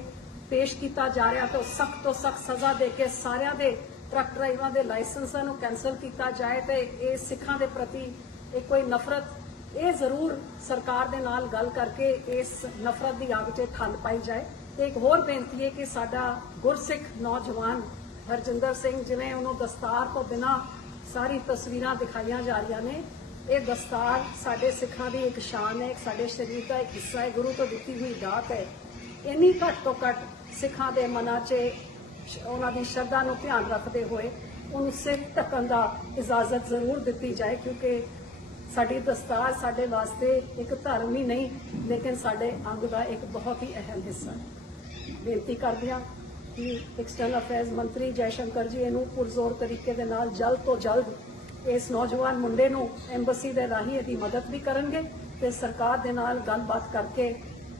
ਪੇਸ਼ ਕੀਤਾ ਜਾ ਰਿਹਾ ਤੇ ਸਖਤ ਤੋਂ ਸਖਤ ਸਜ਼ਾ ਦੇ ਕੇ ਸਾਰਿਆਂ ਦੇ ਟਰੱਕ ਡਰਾਈਵਰਾਂ ਦੇ ਲਾਇਸੈਂਸਾਂ ਨੂੰ ਕੈਨਸਲ ਕੀਤਾ ਜਾਏ ਤੇ ਇਹ ਸਿੱਖਾਂ ਦੇ ਪ੍ਰਤੀ ਇਹ ਕੋਈ ਨਫ਼ਰਤ ਇਹ ਜ਼ਰੂਰ ਸਰਕਾਰ ਦੇ ਨਾਲ ਗੱਲ ਕਰਕੇ ਇਸ ਨਫ਼ਰਤ ਦੀ ਆਗ 'ਚ ਠੱਲ ਪਾਈ ਜਾਏ ਤੇ ਇੱਕ ਹੋਰ ਬੇਨਤੀ ਹੈ ਕਿ ਸਾਡਾ ਗੁਰਸਿੱਖ ਨੌਜਵਾਨ ਹਰਜਿੰਦਰ ਸਿੰਘ ਜਿਵੇਂ ਉਹਨੂੰ ਦਸਤਾਰ ਤੋਂ ਬਿਨਾ ਸਾਰੀ ਤਸਵੀਰਾਂ ਦਿਖਾਈਆਂ ਜਾ ਰਹੀਆਂ ਨੇ ਇਹ ਦਸਤਾਰ ਸਾਡੇ ਸਿੱਖਾਂ ਦੀ ਇੱਕ ਸ਼ਾਨ ਹੈ ਸਾਡੇ ਸ਼ਰੀਰ ਦਾ ਇੱਕ ਹਿੱਸਾ ਹੈ ਗੁਰੂ ਤੋਂ ਦਿੱਤੀ ਹੋਈ ਦਾਤ ਹੈ ਇੰਨੀ ਘੱਟ ਤੋਂ ਘੱਟ ਸਿੱਖਾਂ ਦੇ ਮਨਾਂ 'ਚ ਉਹਨਾਂ ਦੀ ਸ਼ਰਧਾ ਨੂੰ ਧਿਆਨ ਰੱਖਦੇ ਹੋਏ ਉਹਨੂੰ ਸਿਰ ਧੱਕਣ ਦਾ ਇਜਾਜ਼ਤ ਜ਼ਰੂਰ ਦਿੱਤੀ ਜਾਏ ਕਿਉਂਕਿ ਸਾਡੀ ਦਸਤਾਰ ਸਾਡੇ ਵਾਸਤੇ ਇੱਕ ਧਰਮ ਹੀ ਨਹੀਂ ਲੇਕਿਨ ਸਾਡੇ ਅੰਗ ਦਾ ਇੱਕ ਬਹੁਤ ਹੀ ਅਹਿਮ ਹਿੱਸਾ ਹੈ ਬੇਨਤੀ ਕਰਦੇ ਹਾਂ ਕਿ ਐਕਸਟਰਨਲ ਅਫੇਅਰਸ ਮੰਤਰੀ ਜੈ ਸ਼ੰਕਰ ਜੀ ਇਹਨੂੰ ਪੁਰਜ਼ੋਰ ਤਰੀਕੇ ਦੇ ਨਾਲ ਜਲਦ ਤੋਂ ਜਲਦ ਇਸ ਨੌਜਵਾਨ ਮੁੰਡੇ ਨੂੰ ਐਮਬੈਸੀ ਦੇ ਰਾਹੀਂ ਇਹਦੀ ਮਦਦ ਵੀ ਕਰਨਗੇ ਤੇ ਸਰਕਾਰ ਦੇ ਨਾਲ ਗੱਲਬਾਤ ਕਰਕੇ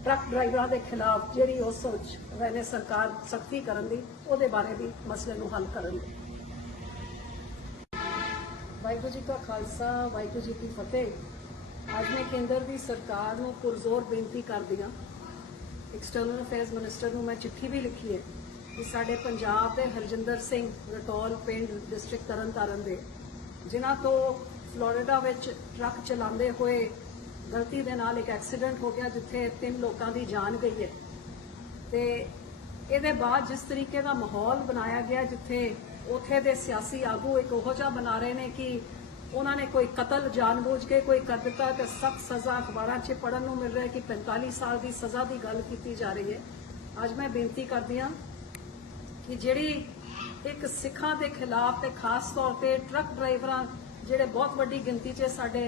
ਟਰੱਕ ਡਰਾਈਵਰਾਂ ਦੇ ਖਿਲਾਫ ਜਿਹੜੀ ਉਹ ਸੋਚ ਰਹੇ ਨੇ ਸਰਕਾਰ ਸਖਤੀ ਕਰਨ ਦੀ ਉਹਦੇ ਬਾਰੇ ਵੀ ਮਸਲੇ ਨੂੰ ਹੱਲ ਕਰਨ ਵਾਹਿਗੁਰੂ ਜੀ ਦਾ ਖਾਲਸਾ ਵਾਹਿਗੁਰੂ ਜੀ ਕੀ ਫਤਿਹ ਅੱਜ ਮੈਂ ਕੇਂਦਰ ਦੀ ਸਰਕਾਰ ਨੂੰ ਪੁਰਜ਼ੋਰ ਬੇਨਤੀ ਕਰਦੀ ਹਾਂ ਐਕਸਟਰਨਲ ਅਫੇਅਰਸ ਮਿਨਿਸਟਰ ਨੂੰ ਮੈਂ ਚਿੱਠੀ ਵੀ ਲਿਖੀ ਹੈ ਕਿ ਸਾਡੇ ਪੰਜਾਬ ਦੇ ਹਰਜਿੰਦਰ ਸਿੰਘ ਰਟੌਰ ਪਿੰਡ ਡਿਸਟ੍ਰਿਕਟ ਤਰਨਤਾਰਨ ਦੇ ਜਿਨ੍ਹਾਂ ਤੋਂ ਫਲੋਰੀਡਾ ਵਿੱਚ ਟਰੱਕ ਚਲਾਉਂਦੇ ਹੋਏ ਗਲਤੀ ਦੇ ਨਾਲ ਇੱਕ ਐਕਸੀਡੈਂਟ ਹੋ ਗਿਆ ਜਿੱਥੇ ਤਿੰਨ ਲੋਕਾਂ ਦੀ ਜਾਨ ਗਈ ਹੈ ਤੇ ਇਹਦੇ ਬਾਅਦ ਜਿਸ ਤਰੀਕੇ ਦਾ ਮਾਹੌਲ ਬਣਾਇਆ ਗਿਆ ਜਿੱਥੇ ਉਥੇ ਦੇ ਸਿਆਸੀ ਆਗੂ ਇੱਕ ਉਹੋ ਜਿਹਾ ਬਣਾ ਰਹੇ ਨੇ ਕਿ ਉਹਨਾਂ ਨੇ ਕੋਈ ਕਤਲ ਜਾਣਬੁੱਝ ਕੇ ਕੋਈ ਕਰ ਦਿੱਤਾ ਤੇ ਸਖਤ ਸਜ਼ਾ ਅਖਬਾਰਾਂ 'ਚ ਪੜਨ ਨੂੰ ਮਿਲ ਰਿਹਾ ਕਿ 45 ਸਾਲ ਦੀ ਸਜ਼ਾ ਦੀ ਗੱਲ ਕੀਤੀ ਜਾ ਰਹੀ ਹੈ ਅੱਜ ਮੈਂ ਬੇਨਤੀ ਕਰਦੀ ਹਾਂ ਕਿ ਜਿਹੜੀ ਇੱਕ ਸਿੱਖਾਂ ਦੇ ਖਿਲਾਫ ਤੇ ਖਾਸ ਤੌਰ ਤੇ ਟਰੱਕ ਡਰਾਈਵਰਾਂ ਜਿਹੜੇ ਬਹੁਤ ਵੱਡੀ ਗਿਣਤੀ 'ਚ ਸਾਡੇ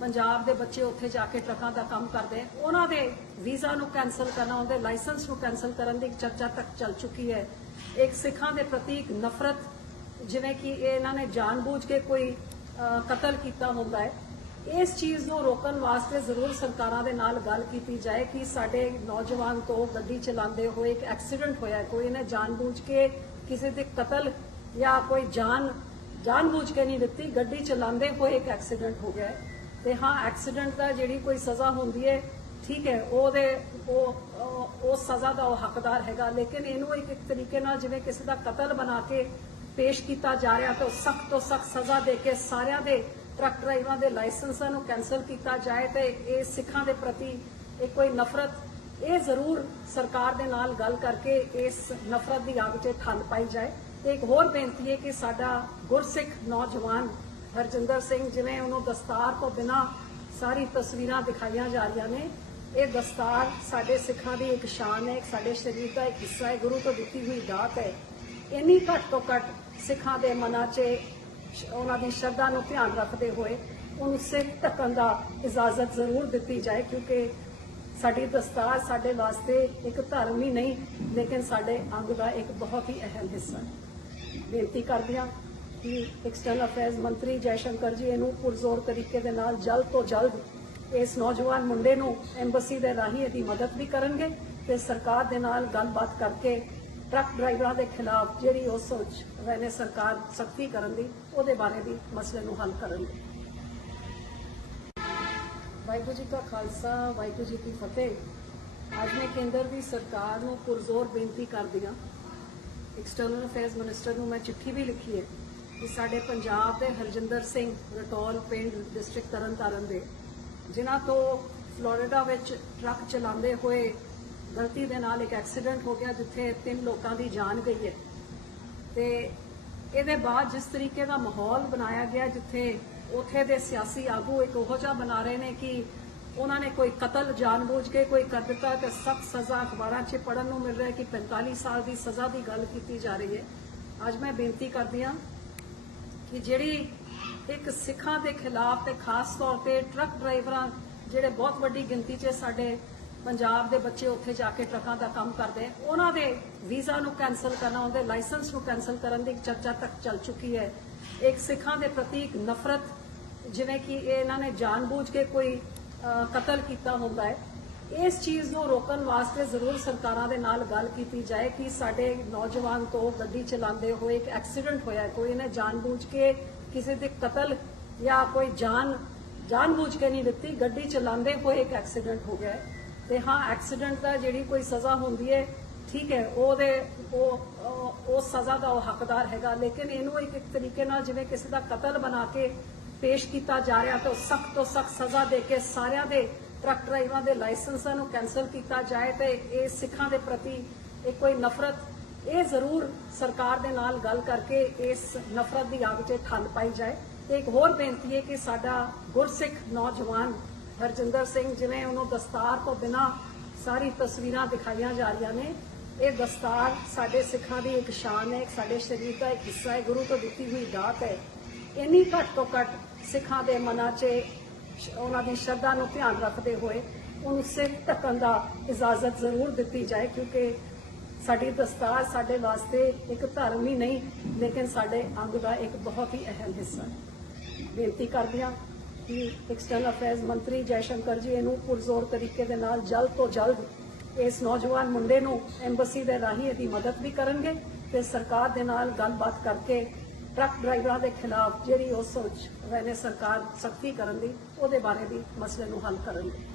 ਪੰਜਾਬ ਦੇ ਬੱਚੇ ਉੱਥੇ ਜਾ ਕੇ ਟਰੱਕਾਂ ਦਾ ਕੰਮ ਕਰਦੇ ਉਹਨਾਂ ਦੇ ਵੀਜ਼ਾ ਨੂੰ ਕੈਨਸਲ ਕਰਨਾ ਉਹਦੇ ਲਾਇਸੈਂਸ ਨੂੰ ਕੈਨਸਲ ਕਰਨ ਦੀ ਚਰਚਾ ਤੱਕ ਚੱਲ ਚੁੱਕੀ ਹੈ ਇੱਕ ਸਿੱਖਾਂ ਦੇ ਪ੍ਰਤੀਕ ਨਫ਼ਰਤ ਜਿਵੇਂ ਕਿ ਇਹਨਾਂ ਨੇ ਜਾਣਬੁੱਝ ਕੇ ਕੋਈ ਕਤਲ ਕੀਤਾ ਹੁੰਦਾ ਹੈ ਇਸ ਚੀਜ਼ ਨੂੰ ਰੋਕਣ ਵਾਸਤੇ ਜ਼ਰੂਰ ਸਰਕਾਰਾਂ ਦੇ ਨਾਲ ਗੱਲ ਕੀਤੀ ਜਾਏ ਕਿ ਸਾਡੇ ਨੌਜਵਾਨ ਤੋਂ ਗੱਡੀ ਚਲਾਉਂਦੇ ਹੋਏ ਇੱਕ ਐਕਸੀਡੈਂਟ ਹੋਇਆ ਕੋਈ ਜਾਣ ਜਾਣਬੁੱਝ ਕੇ ਕਿਸੇ ਦੇ ਕਤਲ ਜਾਂ ਕੋਈ ਜਾਨ ਜਾਣਬੁੱਝ ਕੇ ਨਹੀਂ ਦਿੱਤੀ ਗੱਡੀ ਚਲਾਉਂਦੇ ਹੋਏ ਇੱਕ ਐਕਸੀਡੈਂਟ ਹੋ ਗਿਆ ਤੇ ਹਾਂ ਐਕਸੀਡੈਂਟ ਦਾ ਜਿਹੜੀ ਕੋਈ ਸਜ਼ਾ ਹੁੰਦੀ ਹੈ ਠੀਕ ਹੈ ਉਹਦੇ ਉਹ ਉਹ ਸਜ਼ਾ ਦਾ ਉਹ ਹੱਕਦਾਰ ਹੈਗਾ ਲੇਕਿਨ ਇਹਨੂੰ ਇੱਕ ਇੱਕ ਤਰੀਕੇ ਨਾਲ ਜਿਵੇਂ ਕਿਸੇ ਦਾ ਕਤਲ ਬਣਾ ਕੇ ਪੇਸ਼ ਕੀਤਾ ਜਾ ਰਿਹਾ ਤਾਂ ਸਖਤ ਤੋਂ ਸਖਤ ਸਜ਼ਾ ਦੇ ਕੇ ਸਾਰਿਆਂ ਦੇ ਟਰੱਕ ਡਰਾਈਵਰਾਂ ਦੇ ਲਾਇਸੈਂਸਾਂ ਨੂੰ ਕੈਨਸਲ ਕੀਤਾ ਜਾਏ ਤੇ ਇਹ ਸਿੱਖਾਂ ਦੇ ਪ੍ਰਤੀ ਇਹ ਕੋਈ ਨਫ਼ਰਤ ਇਹ ਜ਼ਰੂਰ ਸਰਕਾਰ ਦੇ ਨਾਲ ਗੱਲ ਕਰਕੇ ਇਸ ਨਫ਼ਰਤ ਦੀ ਆਗ 'ਤੇ ਠੰਡ ਪਾਈ ਜਾਏ ਤੇ ਇੱਕ ਹੋਰ ਬੇਨਤੀ ਹੈ ਕਿ ਸਾਡਾ ਗੁਰਸਿੱਖ ਨੌਜਵਾਨ ਹਰਜਿੰਦਰ ਸਿੰਘ ਜਿਵੇਂ ਉਹਨੂੰ ਦਸਤਾਰ ਤੋਂ ਬਿਨਾ ਸਾਰੀ ਤਸਵੀਰਾਂ ਦਿਖਾਈਆਂ ਜਾ ਰਹੀਆਂ ਨੇ ਇਹ ਦਸਤਾਰ ਸਾਡੇ ਸਿੱਖਾਂ ਦੀ ਇੱਕ ਸ਼ਾਨ ਹੈ ਸਾਡੇ ਸ਼ਰੀਰ ਦਾ ਇੱਕ ਹਿੱਸਾ ਹੈ ਗੁਰੂ ਤੋਂ ਦਿੱਤੀ ਹੋਈ ਦਾਤ ਹੈ ਇੰਨੀ ਘੱਟ ਤੋਂ ਘੱਟ ਸਿੱਖਾਂ ਦੇ ਮਨਾਂ 'ਚ ਉਹਨਾਂ ਦੀ ਸ਼ਰਧਾ ਨੂੰ ਧਿਆਨ ਰੱਖਦੇ ਹੋਏ ਉਹਨੂੰ ਸਿੱਖ ਤੱਕਣ ਦਾ ਇਜਾਜ਼ਤ ਜ਼ਰੂਰ ਦਿੱਤੀ ਜਾਏ ਕਿਉਂਕਿ ਸਾਡੀ ਦਸਤਾਰ ਸਾਡੇ ਵਾਸਤੇ ਇੱਕ ਧਰਮ ਹੀ ਨਹੀਂ ਲੇਕਿਨ ਸਾਡੇ ਅੰਗ ਦਾ ਇੱਕ ਬਹੁਤ ਹੀ ਅਹਿਮ ਹਿੱਸਾ ਹੈ ਬੇਨਤੀ ਕਰਦੇ ਹਾਂ ਕਿ ਐਕਸਟਰਨਲ ਅਫੇਅਰਸ ਮੰਤਰੀ ਜੈਸ਼ੰਕਰ ਜੀ ਇਹਨੂੰ ਪੁਰਜ਼ੋਰ ਤਰੀਕੇ ਦੇ ਨਾਲ ਜਲਦ ਤੋਂ ਜਲਦ ਇਸ ਨੌਜਵਾਨ ਮੁੰਡੇ ਨੂੰ ਐਮਬੈਸੀ ਦੇ ਰਾਹੀਂ ਇਹਦੀ ਮਦਦ ਵੀ ਕਰਨਗੇ ਤੇ ਸਰਕਾਰ ਦੇ ਨਾਲ ਗੱਲਬਾਤ ਕਰਕੇ ਟਰੱਕ ਡਰਾਈਵਰਾਂ ਦੇ ਖਿਲਾਫ ਜਿਹੜੀ ਉਹ ਸੋਚ ਰਹਿਨੇ ਸਰਕਾਰ ਸਖਤੀ ਕਰਨ ਦੀ ਉਹਦੇ ਬਾਰੇ ਵੀ ਮਸਲੇ ਨੂੰ ਹੱਲ ਕਰਨਗੇ ਵਾਹਿਗੁਰੂ ਜੀ ਦਾ ਖਾਲਸਾ ਵਾਹਿਗੁਰੂ ਜੀ ਦੀ ਫਤਿਹ ਅੱਜ ਮੈਂ ਕੇਂਦਰ ਦੀ ਸਰਕਾਰ ਨੂੰ ਪੁਰਜ਼ੋਰ ਬੇਨਤੀ ਕਰਦੀ ਹਾਂ ਐਕਸਟਰਨਲ ਅਫੇਅਰਸ ਮਿਨਿਸਟਰ ਨੂੰ ਮੈਂ ਚਿੱਠੀ ਵੀ ਲਿਖੀ ਹੈ ਕਿ ਸਾਡੇ ਪੰਜਾਬ ਦੇ ਹਰਜਿੰਦਰ ਸਿੰਘ ਰਟੌਲ ਪਿੰਡ ਡਿਸਟ੍ਰਿਕਟ ਤਰਨਤਾਰਨ ਦੇ ਜਿਨ੍ਹਾਂ ਤੋਂ ਫਲੋਰੀਡਾ ਵਿੱਚ ਟਰੱਕ ਚਲਾਉਂਦੇ ਹੋਏ ਗਲਤੀ ਦੇ ਨਾਲ ਇੱਕ ਐਕਸੀਡੈਂਟ ਹੋ ਗਿਆ ਜਿੱਥੇ ਤਿੰਨ ਲੋਕਾਂ ਦੀ ਜਾਨ ਗਈ ਹੈ ਤੇ ਇਹਦੇ ਬਾਅਦ ਜਿਸ ਤਰੀਕੇ ਦਾ ਮਾਹੌਲ ਬਣਾਇਆ ਗਿਆ ਜਿੱਥੇ ਉਥੇ ਦੇ ਸਿਆਸੀ ਆਗੂ ਇੱਕ ਉਹੋ ਜਿਹਾ ਬਣਾ ਰਹੇ ਨੇ ਕਿ ਉਹਨਾਂ ਨੇ ਕੋਈ ਕਤਲ ਜਾਣਬੁੱਝ ਕੇ ਕੋਈ ਕਰ ਦਿੱਤਾ ਤੇ ਸਖਤ ਸਜ਼ਾ ਅਖਬਾਰਾਂ 'ਚ ਪੜਨ ਨੂੰ ਮਿਲ ਰਿਹਾ ਕਿ 45 ਸਾਲ ਦੀ ਸਜ਼ਾ ਦੀ ਗੱਲ ਕੀਤੀ ਜਾ ਰਹੀ ਹੈ ਅੱਜ ਮੈਂ ਬੇਨਤੀ ਕਰਦੀ ਹਾਂ ਕਿ ਜਿਹੜੀ ਇੱਕ ਸਿੱਖਾਂ ਦੇ ਖਿਲਾਫ ਤੇ ਖਾਸ ਤੌਰ ਤੇ ਟਰੱਕ ਡਰਾਈਵਰਾਂ ਜਿਹੜੇ ਬਹੁਤ ਵੱਡੀ ਗਿਣਤੀ 'ਚ ਸਾਡੇ ਪੰਜਾਬ ਦੇ ਬੱਚੇ ਉੱਥੇ ਜਾ ਕੇ ਟਰੱਕਾਂ ਦਾ ਕੰਮ ਕਰਦੇ ਉਹਨਾਂ ਦੇ ਵੀਜ਼ਾ ਨੂੰ ਕੈਨਸਲ ਕਰਨਾ ਉਹਦੇ ਲਾਇਸੈਂਸ ਨੂੰ ਕੈਨਸਲ ਕਰਨ ਦੀ ਚਰਚਾ ਤੱਕ ਚੱਲ ਚੁੱਕੀ ਹੈ ਇੱਕ ਸਿੱਖਾਂ ਦੇ ਪ੍ਰਤੀਕ ਨਫ਼ਰਤ ਜਿਵੇਂ ਕਿ ਇਹ ਇਹਨਾਂ ਨੇ ਜਾਣਬੁੱਝ ਕੇ ਕੋਈ ਕਤਲ ਕੀਤਾ ਹੁੰਦਾ ਹੈ ਇਸ ਚੀਜ਼ ਨੂੰ ਰੋਕਣ ਵਾਸਤੇ ਜ਼ਰੂਰ ਸਰਕਾਰਾਂ ਦੇ ਨਾਲ ਗੱਲ ਕੀਤੀ ਜਾਏ ਕਿ ਸਾਡੇ ਨੌਜਵਾਨ ਤੋਂ ਗੱਡੀ ਚਲਾਉਂਦੇ ਹੋਏ ਇੱਕ ਐਕਸੀਡੈਂਟ ਹੋਇਆ ਕੋਈ ਇਹਨੇ ਜਾਣਬੁੱਝ ਕੇ ਕਿਸੇ ਦੇ ਕਤਲ ਜਾਂ ਕੋਈ ਜਾਨ ਜਾਣਬੁੱਝ ਕੇ ਨਹੀਂ ਦਿੱਤੀ ਗੱਡੀ ਚਲਾਉਂਦੇ ਹੋਏ ਇੱਕ ਐਕਸੀਡੈਂਟ ਹੋ ਗਿਆ ਤੇ ਹਾਂ ਐਕਸੀਡੈਂਟ ਦਾ ਜਿਹੜੀ ਕੋਈ ਸਜ਼ਾ ਹੁੰਦੀ ਹੈ ਠੀਕ ਹੈ ਉਹਦੇ ਉਹ ਉਹ ਸਜ਼ਾ ਦਾ ਉਹ ਹੱਕਦਾਰ ਹੈਗਾ ਲੇਕਿਨ ਇਹਨੂੰ ਇੱਕ ਇੱਕ ਤਰੀਕੇ ਨਾਲ ਜਿਵੇਂ ਕਿਸੇ ਦਾ ਕਤਲ ਬਣਾ ਕੇ ਪੇਸ਼ ਕੀਤਾ ਜਾ ਰਿਹਾ ਤਾਂ ਸਖਤ ਤੋਂ ਸਖਤ ਸਜ਼ਾ ਦੇ ਕੇ ਸਾਰਿਆਂ ਦੇ ਟਰੱਕ ਡਰਾਈਵਰਾਂ ਦੇ ਲਾਇਸੈਂਸਾਂ ਨੂੰ ਕੈਨਸਲ ਕੀਤਾ ਜਾਏ ਤੇ ਇਹ ਸਿੱਖਾਂ ਦੇ ਪ੍ਰਤੀ ਇਹ ਕੋਈ ਨਫ਼ਰਤ ਇਹ ਜ਼ਰੂਰ ਸਰਕਾਰ ਦੇ ਨਾਲ ਗੱਲ ਕਰਕੇ ਇਸ ਨਫ਼ਰਤ ਦੀ ਅੱਗ 'ਚ ਠੰਡ ਪਾਈ ਜਾਏ ਤੇ ਇੱਕ ਹੋਰ ਬੇਨਤੀ ਹੈ ਕਿ ਸਾਡਾ ਗੁਰਸਿੱਖ ਨੌਜਵਾਨ ਹਰਜਿੰਦਰ ਸਿੰਘ ਜਿਨੇ ਉਹਨੂੰ ਦਸਤਾਰ ਤੋਂ ਬਿਨਾ ਸਾਰੀ ਤਸਵੀਰਾਂ ਦਿਖਾਈਆਂ ਜਾ ਰਹੀਆਂ ਨੇ ਇਹ ਦਸਤਾਰ ਸਾਡੇ ਸਿੱਖਾਂ ਦੀ ਇੱਕ ਸ਼ਾਨ ਹੈ ਸਾਡੇ ਸ਼ਰੀਰ ਦਾ ਇੱਕ ਹਿੱਸਾ ਹੈ ਗੁਰੂ ਤੋਂ ਦਿੱਤੀ ਹੋਈ ਦਾਤ ਹੈ ਇੰਨੀ ਘੱਟ ਤੋਂ ਘੱਟ ਸਿੱਖਾਂ ਦੇ ਮਨਾਂ 'ਚ ਉਹਨਾਂ ਦੀ ਸ਼ਰਧਾ ਨੂੰ ਧਿਆਨ ਰੱਖਦੇ ਹੋਏ ਉਹਨੂੰ ਸਿਰ ਤੱਕ ਦਾ ਇਜਾਜ਼ਤ ਜ਼ਰੂਰ ਦਿੱਤੀ ਜਾਏ ਕਿਉਂਕਿ ਸਾਡੀ ਦਸਤਾਰ ਸਾਡੇ ਵਾਸਤੇ ਇੱਕ ਧਰਮ ਹੀ ਨਹੀਂ ਲੇਕਿਨ ਸਾਡੇ ਅੰਗ ਦਾ ਇੱਕ ਬਹੁਤ ਹੀ ਅਹਿਮ ਹਿੱਸਾ ਹੈ ਬੇਨਤੀ ਕਰਦੇ ਹਾਂ ਕਿ ਐਕਸਟਰਨਲ ਅਫੇਅਰਸ ਮੰਤਰੀ ਜੈ ਸ਼ੰਕਰ ਜੀ ਇਹਨੂੰ ਪੁਰਜ਼ੋਰ ਤਰੀਕੇ ਦੇ ਨਾਲ ਜਲਦ ਤੋਂ ਜਲਦ ਇਸ ਨੌਜਵਾਨ ਮੁੰਡੇ ਨੂੰ ਐਮਬੈਸੀ ਦੇ ਰਾਹੀਂ ਇਹਦੀ ਮਦਦ ਵੀ ਕਰਨਗੇ ਤੇ ਸਰਕਾਰ ਦੇ ਨਾਲ ਗੱਲਬਾਤ ਕਰਕੇ ਟਰੱਕ ਡਰਾਈਵਰਾਂ ਦੇ ਖਿਲਾਫ ਜਿਹੜੀ ਉਹ ਸੋਚ ਰਹੇ ਨੇ ਸਰਕਾਰ ਸਖਤੀ ਕਰਨ ਦੀ ਉਹਦੇ ਬਾਰੇ ਵੀ ਮਸਲੇ ਨੂੰ ਹੱਲ ਕਰਨਗੇ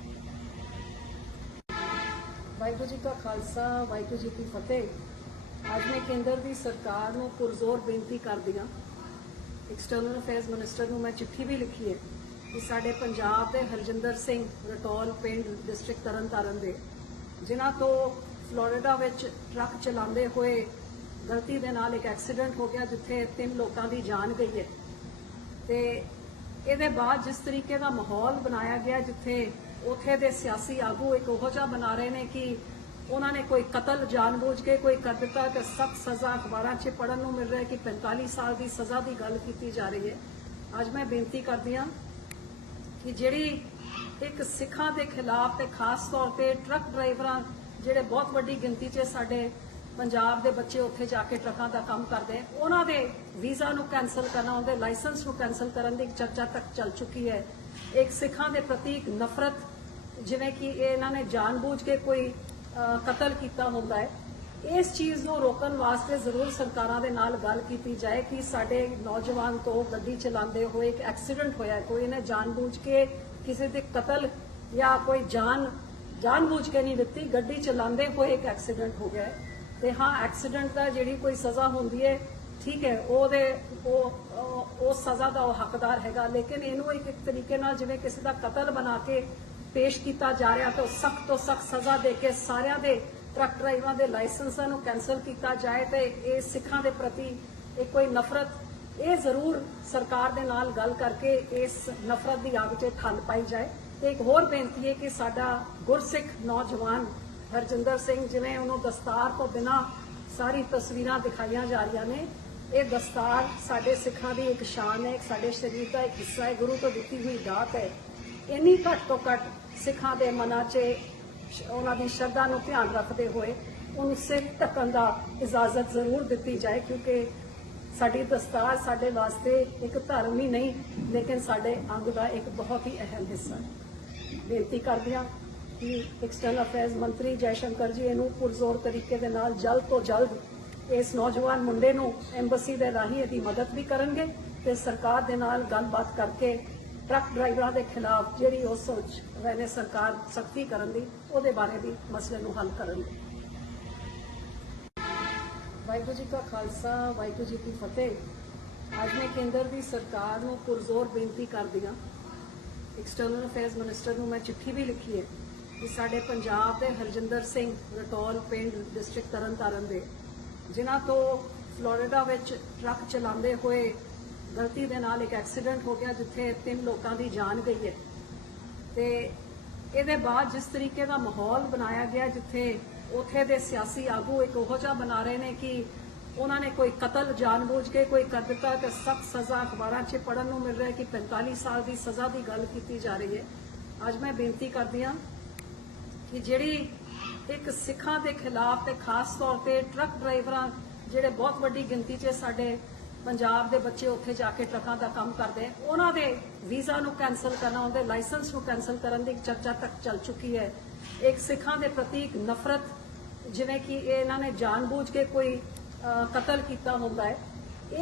ਵਾਹਿਗੁਰੂ ਜੀ ਕਾ ਖਾਲਸਾ ਵਾਹਿਗੁਰੂ ਜੀ ਕੀ ਫਤਿਹ ਅੱਜ ਮੈਂ ਕੇਂਦਰ ਦੀ ਸਰਕਾਰ ਨੂੰ ਪੁਰਜ਼ੋਰ ਬੇਨਤੀ ਕਰਦੀ ਹਾਂ ਐਕਸਟਰਨਲ ਅਫੇਅਰਸ ਮਿਨਿਸਟਰ ਨੂੰ ਮੈਂ ਚਿੱਠੀ ਵੀ ਲਿਖੀ ਹੈ ਕਿ ਸਾਡੇ ਪੰਜਾਬ ਦੇ ਹਰਜਿੰਦਰ ਸਿੰਘ ਰਟੌਲ ਪਿੰਡ ਡਿਸਟ੍ਰਿਕਟ ਤਰਨਤਾਰਨ ਦੇ ਜਿਨ੍ਹਾਂ ਤੋਂ ਫਲੋਰੀਡਾ ਵਿੱਚ ਟਰੱਕ ਚਲਾਉਂਦੇ ਹੋਏ ਗਲਤੀ ਦੇ ਨਾਲ ਇੱਕ ਐਕਸੀਡੈਂਟ ਹੋ ਗਿਆ ਜਿੱਥੇ ਤਿੰਨ ਲੋਕਾਂ ਦੀ ਜਾਨ ਗਈ ਹੈ ਤੇ ਇਹਦੇ ਬਾਅਦ ਜਿਸ ਤਰੀਕੇ ਦਾ ਮਾਹੌਲ ਬਣਾਇਆ ਗਿਆ ਜਿੱਥੇ ਉਥੇ ਦੇ ਸਿਆਸੀ ਆਗੂ ਇੱਕ ਉਹ ਜਾ ਬਣਾ ਰਹੇ ਨੇ ਕਿ ਉਹਨਾਂ ਨੇ ਕੋਈ ਕਤਲ ਜਾਣਬੁੱਝ ਕੇ ਕੋਈ ਕਰ ਦਿੱਤਾ ਕਿ ਸਖਤ ਸਜ਼ਾ ਅਖਬਾਰਾਂ 'ਚ ਪੜਨ ਨੂੰ ਮਿਲ ਰਿਹਾ ਕਿ 45 ਸਾਲ ਦੀ ਸਜ਼ਾ ਦੀ ਗੱਲ ਕੀਤੀ ਜਾ ਰਹੀ ਹੈ ਅੱਜ ਮੈਂ ਬੇਨਤੀ ਕਰਦੀ ਹਾਂ ਕਿ ਜਿਹੜੀ ਇੱਕ ਸਿੱਖਾਂ ਦੇ ਖਿਲਾਫ ਤੇ ਖਾਸ ਤੌਰ ਤੇ ਟਰੱਕ ਡਰਾਈਵਰਾਂ ਜਿਹੜੇ ਬਹੁਤ ਵੱਡੀ ਗਿਣਤੀ 'ਚ ਸਾਡੇ ਪੰਜਾਬ ਦੇ ਬੱਚੇ ਉੱਥੇ ਜਾ ਕੇ ਟਰੱਕਾਂ ਦਾ ਕੰਮ ਕਰਦੇ ਉਹਨਾਂ ਦੇ ਵੀਜ਼ਾ ਨੂੰ ਕੈਨਸਲ ਕਰਨਾ ਉਹਦੇ ਲਾਇਸੈਂਸ ਨੂੰ ਕੈਨਸਲ ਕਰਨ ਦੀ ਚਰਚਾ ਤੱਕ ਚੱਲ ਚੁੱਕੀ ਹੈ ਇੱਕ ਸਿੱਖਾਂ ਦੇ ਪ੍ਰਤੀਕ ਨਫ਼ਰਤ ਜਿਵੇਂ ਕਿ ਇਹਨਾਂ ਨੇ ਜਾਣਬੁੱਝ ਕੇ ਕੋਈ ਕਤਲ ਕੀਤਾ ਹੁੰਦਾ ਹੈ ਇਸ ਚੀਜ਼ ਨੂੰ ਰੋਕਣ ਵਾਸਤੇ ਜ਼ਰੂਰ ਸਰਕਾਰਾਂ ਦੇ ਨਾਲ ਗੱਲ ਕੀਤੀ ਜਾਏ ਕਿ ਸਾਡੇ ਨੌਜਵਾਨ ਤੋਂ ਗੱਡੀ ਚਲਾਉਂਦੇ ਹੋਏ ਇੱਕ ਐਕਸੀਡੈਂਟ ਹੋਇਆ ਕੋਈ ਨੇ ਜਾਣਬੁੱਝ ਕੇ ਕਿਸੇ ਦੇ ਕਤਲ ਜਾਂ ਕੋਈ ਜਾਨ ਜਾਣਬੁੱਝ ਕੇ ਨਹੀਂ ਦਿੱਤੀ ਗੱਡੀ ਚਲਾਉਂਦੇ ਹੋਏ ਇੱਕ ਐਕਸੀਡੈਂਟ ਹੋ ਗਿਆ ਤੇ ਹਾਂ ਐਕਸੀਡੈਂਟ ਦਾ ਜਿਹੜੀ ਕੋਈ ਸਜ਼ਾ ਹੁੰਦੀ ਹੈ ਠੀਕ ਹੈ ਉਹਦੇ ਉਹ ਉਹ ਸਜ਼ਾ ਦਾ ਉਹ ਹੱਕਦਾਰ ਹੈਗਾ ਲੇਕਿਨ ਇਹਨੂੰ ਇੱਕ ਤਰੀਕੇ ਨਾਲ ਜਿਵੇਂ ਕਿਸੇ ਦਾ ਕਤਲ ਬਣਾ ਕੇ ਪੇਸ਼ ਕੀਤਾ ਜਾ ਰਿਹਾ ਤੇ ਉਹ ਸਖਤ ਤੋਂ ਸਖਤ ਸਜ਼ਾ ਦੇ ਕੇ ਸਾਰਿਆਂ ਦੇ ਟਰੱਕ ਡਰਾਈਵਰਾਂ ਦੇ ਲਾਇਸੈਂਸਾਂ ਨੂੰ ਕੈਨਸਲ ਕੀਤਾ ਜਾਏ ਤੇ ਇਹ ਸਿੱਖਾਂ ਦੇ ਪ੍ਰਤੀ ਇਹ ਕੋਈ ਨਫ਼ਰਤ ਇਹ ਜ਼ਰੂਰ ਸਰਕਾਰ ਦੇ ਨਾਲ ਗੱਲ ਕਰਕੇ ਇਸ ਨਫ਼ਰਤ ਦੀ ਆਗ 'ਚ ਠੰਡ ਪਾਈ ਜਾਏ ਤੇ ਇੱਕ ਹੋਰ ਬੇਨਤੀ ਹੈ ਕਿ ਸਾਡਾ ਗੁਰਸਿੱਖ ਨੌਜਵਾਨ ਹਰਜਿੰਦਰ ਸਿੰਘ ਜਿਵੇਂ ਉਹਨੂੰ ਦਸਤਾਰ ਤੋਂ ਬਿਨਾ ਸਾਰੀ ਤਸਵੀਰਾਂ ਦਿਖਾਈਆਂ ਜਾ ਰਹੀਆਂ ਨੇ ਇਹ ਦਸਤਾਰ ਸਾਡੇ ਸਿੱਖਾਂ ਦੀ ਇੱਕ ਸ਼ਾਨ ਹੈ ਸਾਡੇ ਸਰੀਰ ਦਾ ਇੱਕ ਹਿੱਸਾ ਹੈ ਗੁਰੂ ਤੋਂ ਦਿੱਤੀ ਹੋਈ ਦਾਤ ਹੈ ਇੰਨੀ ਘੱਟ ਤੋਂ ਘੱਟ ਸਿੱਖਾਂ ਦੇ ਮਨਾਂ 'ਚ ਉਹਨਾਂ ਦੀ ਸ਼ਰਧਾ ਨੂੰ ਧਿਆਨ ਰੱਖਦੇ ਹੋਏ ਉਹਨੂੰ ਸਿੱਖ ਤੱਕਣ ਦਾ ਇਜਾਜ਼ਤ ਜ਼ਰੂਰ ਦਿੱਤੀ ਜਾਏ ਕਿਉਂਕਿ ਸਾਡੀ ਦਸਤਾਰ ਸਾਡੇ ਵਾਸਤੇ ਇੱਕ ਧਰਮ ਹੀ ਨਹੀਂ ਲੇਕਿਨ ਸਾਡੇ ਅੰਗ ਦਾ ਇੱਕ ਬਹੁਤ ਹੀ ਅਹਿਮ ਹਿੱਸਾ ਹੈ ਬੇਨਤੀ ਹਾਂ ਕਿ ਐਕਸਟਰਨਲ ਅਫੇਅਰਸ ਮੰਤਰੀ ਜੈਸ਼ੰਕਰ ਜੀ ਇਹਨੂੰ ਪੁਰਜ਼ੋਰ ਤਰੀਕੇ ਦੇ ਨਾਲ ਜਲਦ ਤੋਂ ਜਲਦ ਇਸ ਨੌਜਵਾਨ ਮੁੰਡੇ ਨੂੰ ਐਮਬੈਸੀ ਦੇ ਰਾਹੀਂ ਇਹਦੀ ਮਦਦ ਵੀ ਕਰਨਗੇ ਤੇ ਸਰਕਾਰ ਦੇ ਨਾਲ ਗੱਲਬਾਤ ਕਰਕੇ ਟਰੱਕ ਡਰਾਈਵਰਾਂ ਦੇ ਖਿਲਾਫ ਜਿਹੜੀ ਉਹ ਸੋਚ ਰਹੇ ਸਰਕਾਰ ਸਖਤੀ ਕਰਨ ਦੀ ਉਹਦੇ ਬਾਰੇ ਵੀ ਮਸਲੇ ਨੂੰ ਹੱਲ ਕਰਨ ਦੀ ਵਾਹਿਗੁਰੂ ਜੀ ਕਾ ਖਾਲਸਾ ਵਾਹਿਗੁਰੂ ਜੀ ਕੀ ਫਤਿਹ ਅੱਜ ਮੈਂ ਕੇਂਦਰ ਦੀ ਸਰਕਾਰ ਨੂੰ ਪੁਰਜ਼ੋਰ ਬੇਨਤੀ ਕਰਦੀ ਹਾਂ ਐਕਸਟਰਨਲ ਅਫੇਅਰਸ ਮਿਨਿਸਟਰ ਨੂੰ ਮੈਂ ਚਿੱਠੀ ਵੀ ਲਿਖੀ ਹੈ ਕਿ ਸਾਡੇ ਪੰਜਾਬ ਦੇ ਹਰਜਿੰਦਰ ਸਿੰਘ ਰਟੌਰ ਪਿੰਡ ਡਿਸਟ੍ਰਿਕਟ ਤਰਨਤਾਰਨ ਦੇ ਜਿਨ੍ਹਾਂ ਤੋਂ ਫਲੋਰੀਡਾ ਵਿੱਚ ਟਰੱਕ ਚਲਾਉਂਦੇ ਹੋਏ ਗਲਤੀ ਦੇ ਨਾਲ ਇੱਕ ਐਕਸੀਡੈਂਟ ਹੋ ਗਿਆ ਜਿੱਥੇ ਤਿੰਨ ਲੋਕਾਂ ਦੀ ਜਾਨ ਗਈ ਹੈ ਤੇ ਇਹਦੇ ਬਾਅਦ ਜਿਸ ਤਰੀਕੇ ਦਾ ਮਾਹੌਲ ਬਣਾਇਆ ਗਿਆ ਜਿੱਥੇ ਉਥੇ ਦੇ ਸਿਆਸੀ ਆਗੂ ਇੱਕ ਉਹੋ ਜਿਹਾ ਬਣਾ ਰਹੇ ਨੇ ਕਿ ਉਹਨਾਂ ਨੇ ਕੋਈ ਕਤਲ ਜਾਣਬੁੱਝ ਕੇ ਕੋਈ ਕਰ ਦਿੱਤਾ ਤੇ ਸਖਤ ਸਜ਼ਾ ਅਖਬਾਰਾਂ 'ਚ ਪੜਨ ਨੂੰ ਮਿਲ ਰਿਹਾ ਕਿ 45 ਸਾਲ ਦੀ ਸਜ਼ਾ ਦੀ ਗੱਲ ਕੀਤੀ ਜਾ ਰਹੀ ਹੈ ਅੱਜ ਮੈਂ ਬੇਨਤੀ ਕਰਦੀ ਹਾਂ ਕਿ ਜਿਹੜੀ ਇੱਕ ਸਿੱਖਾਂ ਦੇ ਖਿਲਾਫ ਤੇ ਖਾਸ ਤੌਰ ਤੇ ਟਰੱਕ ਡਰਾਈਵਰਾਂ ਜਿਹੜੇ ਬਹੁਤ ਵੱਡੀ ਗਿਣਤੀ 'ਚ ਸਾਡੇ ਪੰਜਾਬ ਦੇ ਬੱਚੇ ਉੱਥੇ ਜਾ ਕੇ ਟਰੱਕਾਂ ਦਾ ਕੰਮ ਕਰਦੇ ਉਹਨਾਂ ਦੇ ਵੀਜ਼ਾ ਨੂੰ ਕੈਨਸਲ ਕਰਨਾ ਉਹਦੇ ਲਾਇਸੈਂਸ ਨੂੰ ਕੈਨਸਲ ਕਰਨ ਦੀ ਚਰਚਾ ਤੱਕ ਚੱਲ ਚੁੱਕੀ ਹੈ ਇੱਕ ਸਿੱਖਾਂ ਦੇ ਪ੍ਰਤੀਕ ਨਫ਼ਰਤ ਜਿਵੇਂ ਕਿ ਇਹਨਾਂ ਨੇ ਜਾਣਬੁੱਝ ਕੇ ਕੋਈ ਕਤਲ ਕੀਤਾ ਹੁੰਦਾ ਹੈ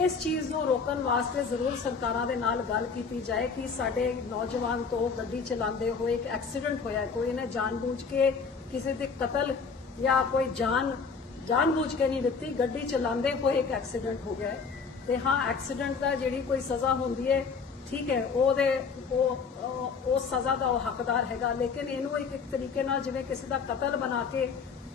ਇਸ ਚੀਜ਼ ਨੂੰ ਰੋਕਣ ਵਾਸਤੇ ਜ਼ਰੂਰ ਸਰਕਾਰਾਂ ਦੇ ਨਾਲ ਗੱਲ ਕੀਤੀ ਜਾਏ ਕਿ ਸਾਡੇ ਨੌਜਵਾਨ ਤੋਂ ਗੱਡੀ ਚਲਾਉਂਦੇ ਹੋਏ ਇੱਕ ਐਕਸੀਡੈਂਟ ਹੋਇਆ ਕੋਈ ਨੇ ਜਾਣਬੁੱਝ ਕੇ ਕਿਸੇ ਦੇ ਕਤਲ ਜਾਂ ਕੋਈ ਜਾਨ ਜਾਣਬੁੱਝ ਕੇ ਨਹੀਂ ਦਿੱਤੀ ਗੱਡੀ ਚਲਾਉਂਦੇ ਹੋਏ ਇੱਕ ਐਕਸੀਡੈਂਟ ਹੋ ਗਿਆ ਤੇ ਹਾਂ ਐਕਸੀਡੈਂਟ ਦਾ ਜਿਹੜੀ ਕੋਈ ਸਜ਼ਾ ਹੁੰਦੀ ਹੈ ਠੀਕ ਹੈ ਉਹਦੇ ਉਹ ਉਹ ਸਜ਼ਾ ਦਾ ਉਹ ਹੱਕਦਾਰ ਹੈਗਾ ਲੇਕਿਨ ਇਹਨੂੰ ਇੱਕ ਇੱਕ ਤਰੀਕੇ ਨਾਲ ਜਿਵੇਂ ਕਿਸੇ ਦਾ ਕਤਲ ਬਣਾ ਕੇ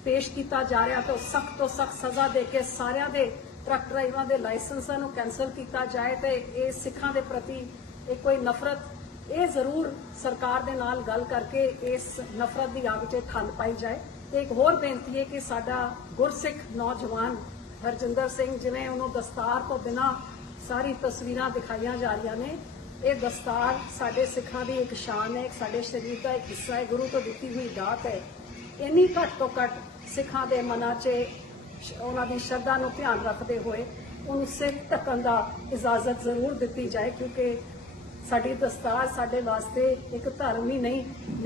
ਪੇਸ਼ ਕੀਤਾ ਜਾ ਰਿਹਾ ਤਾਂ ਸਖਤ ਤੋਂ ਸਖਤ ਸਜ਼ਾ ਦੇ ਕੇ ਸਾਰਿਆਂ ਦੇ ਟਰੱਕ ਡਰਾਈਵਰਾਂ ਦੇ ਲਾਇਸੈਂਸਾਂ ਨੂੰ ਕੈਨਸਲ ਕੀਤਾ ਜਾਏ ਤੇ ਇਹ ਸਿੱਖਾਂ ਦੇ ਪ੍ਰਤੀ ਇਹ ਕੋਈ ਨਫ਼ਰਤ ਇਹ ਜ਼ਰੂਰ ਸਰਕਾਰ ਦੇ ਨਾਲ ਗੱਲ ਕਰਕੇ ਇਸ ਨਫ਼ਰਤ ਦੀ ਆਗ 'ਚ ਖੰਡ ਪਾਈ ਜਾਏ ਤੇ ਇੱਕ ਹੋਰ ਬੇਨਤੀ ਹੈ ਕਿ ਸਾਡਾ ਗੁਰਸਿੱਖ ਨੌਜਵਾਨ ਹਰਜਿੰਦਰ ਸਿੰਘ ਜਿਨੇ ਉਹਨੂੰ ਦਸਤਾਰ ਤੋਂ ਬਿਨਾ ਸਾਰੀ ਤਸਵੀਰਾਂ ਦਿਖਾਈਆਂ ਜਾ ਰਹੀਆਂ ਨੇ ਇਹ ਦਸਤਾਰ ਸਾਡੇ ਸਿੱਖਾਂ ਦੀ ਇੱਕ ਸ਼ਾਨ ਹੈ ਸਾਡੇ ਸ਼ਰੀਰ ਦਾ ਇੱਕ ਹਿੱਸਾ ਹੈ ਗੁਰੂ ਤੋਂ ਦਿੱਤੀ ਹੋਈ ਦਾਤ ਹੈ ਇੰਨੀ ਘੱਟ ਤੋਂ ਘੱਟ ਸਿੱਖਾਂ ਦੇ ਮਨਾਂ 'ਚ ਉਹਨਾਂ ਦੀ ਸ਼ਰਧਾ ਨੂੰ ਧਿਆਨ ਰੱਖਦੇ ਹੋਏ ਉਹਨੂੰ ਸਿੱਖ ਤੱਕਣ ਦਾ ਇਜਾਜ਼ਤ ਜ਼ਰੂਰ ਦਿੱਤੀ ਜਾਏ ਕਿਉਂਕਿ ਸਾਡੀ ਦਸਤਾਰ ਸਾਡੇ ਵਾਸਤੇ ਇੱਕ ਧਰਮ ਹੀ ਨਹੀਂ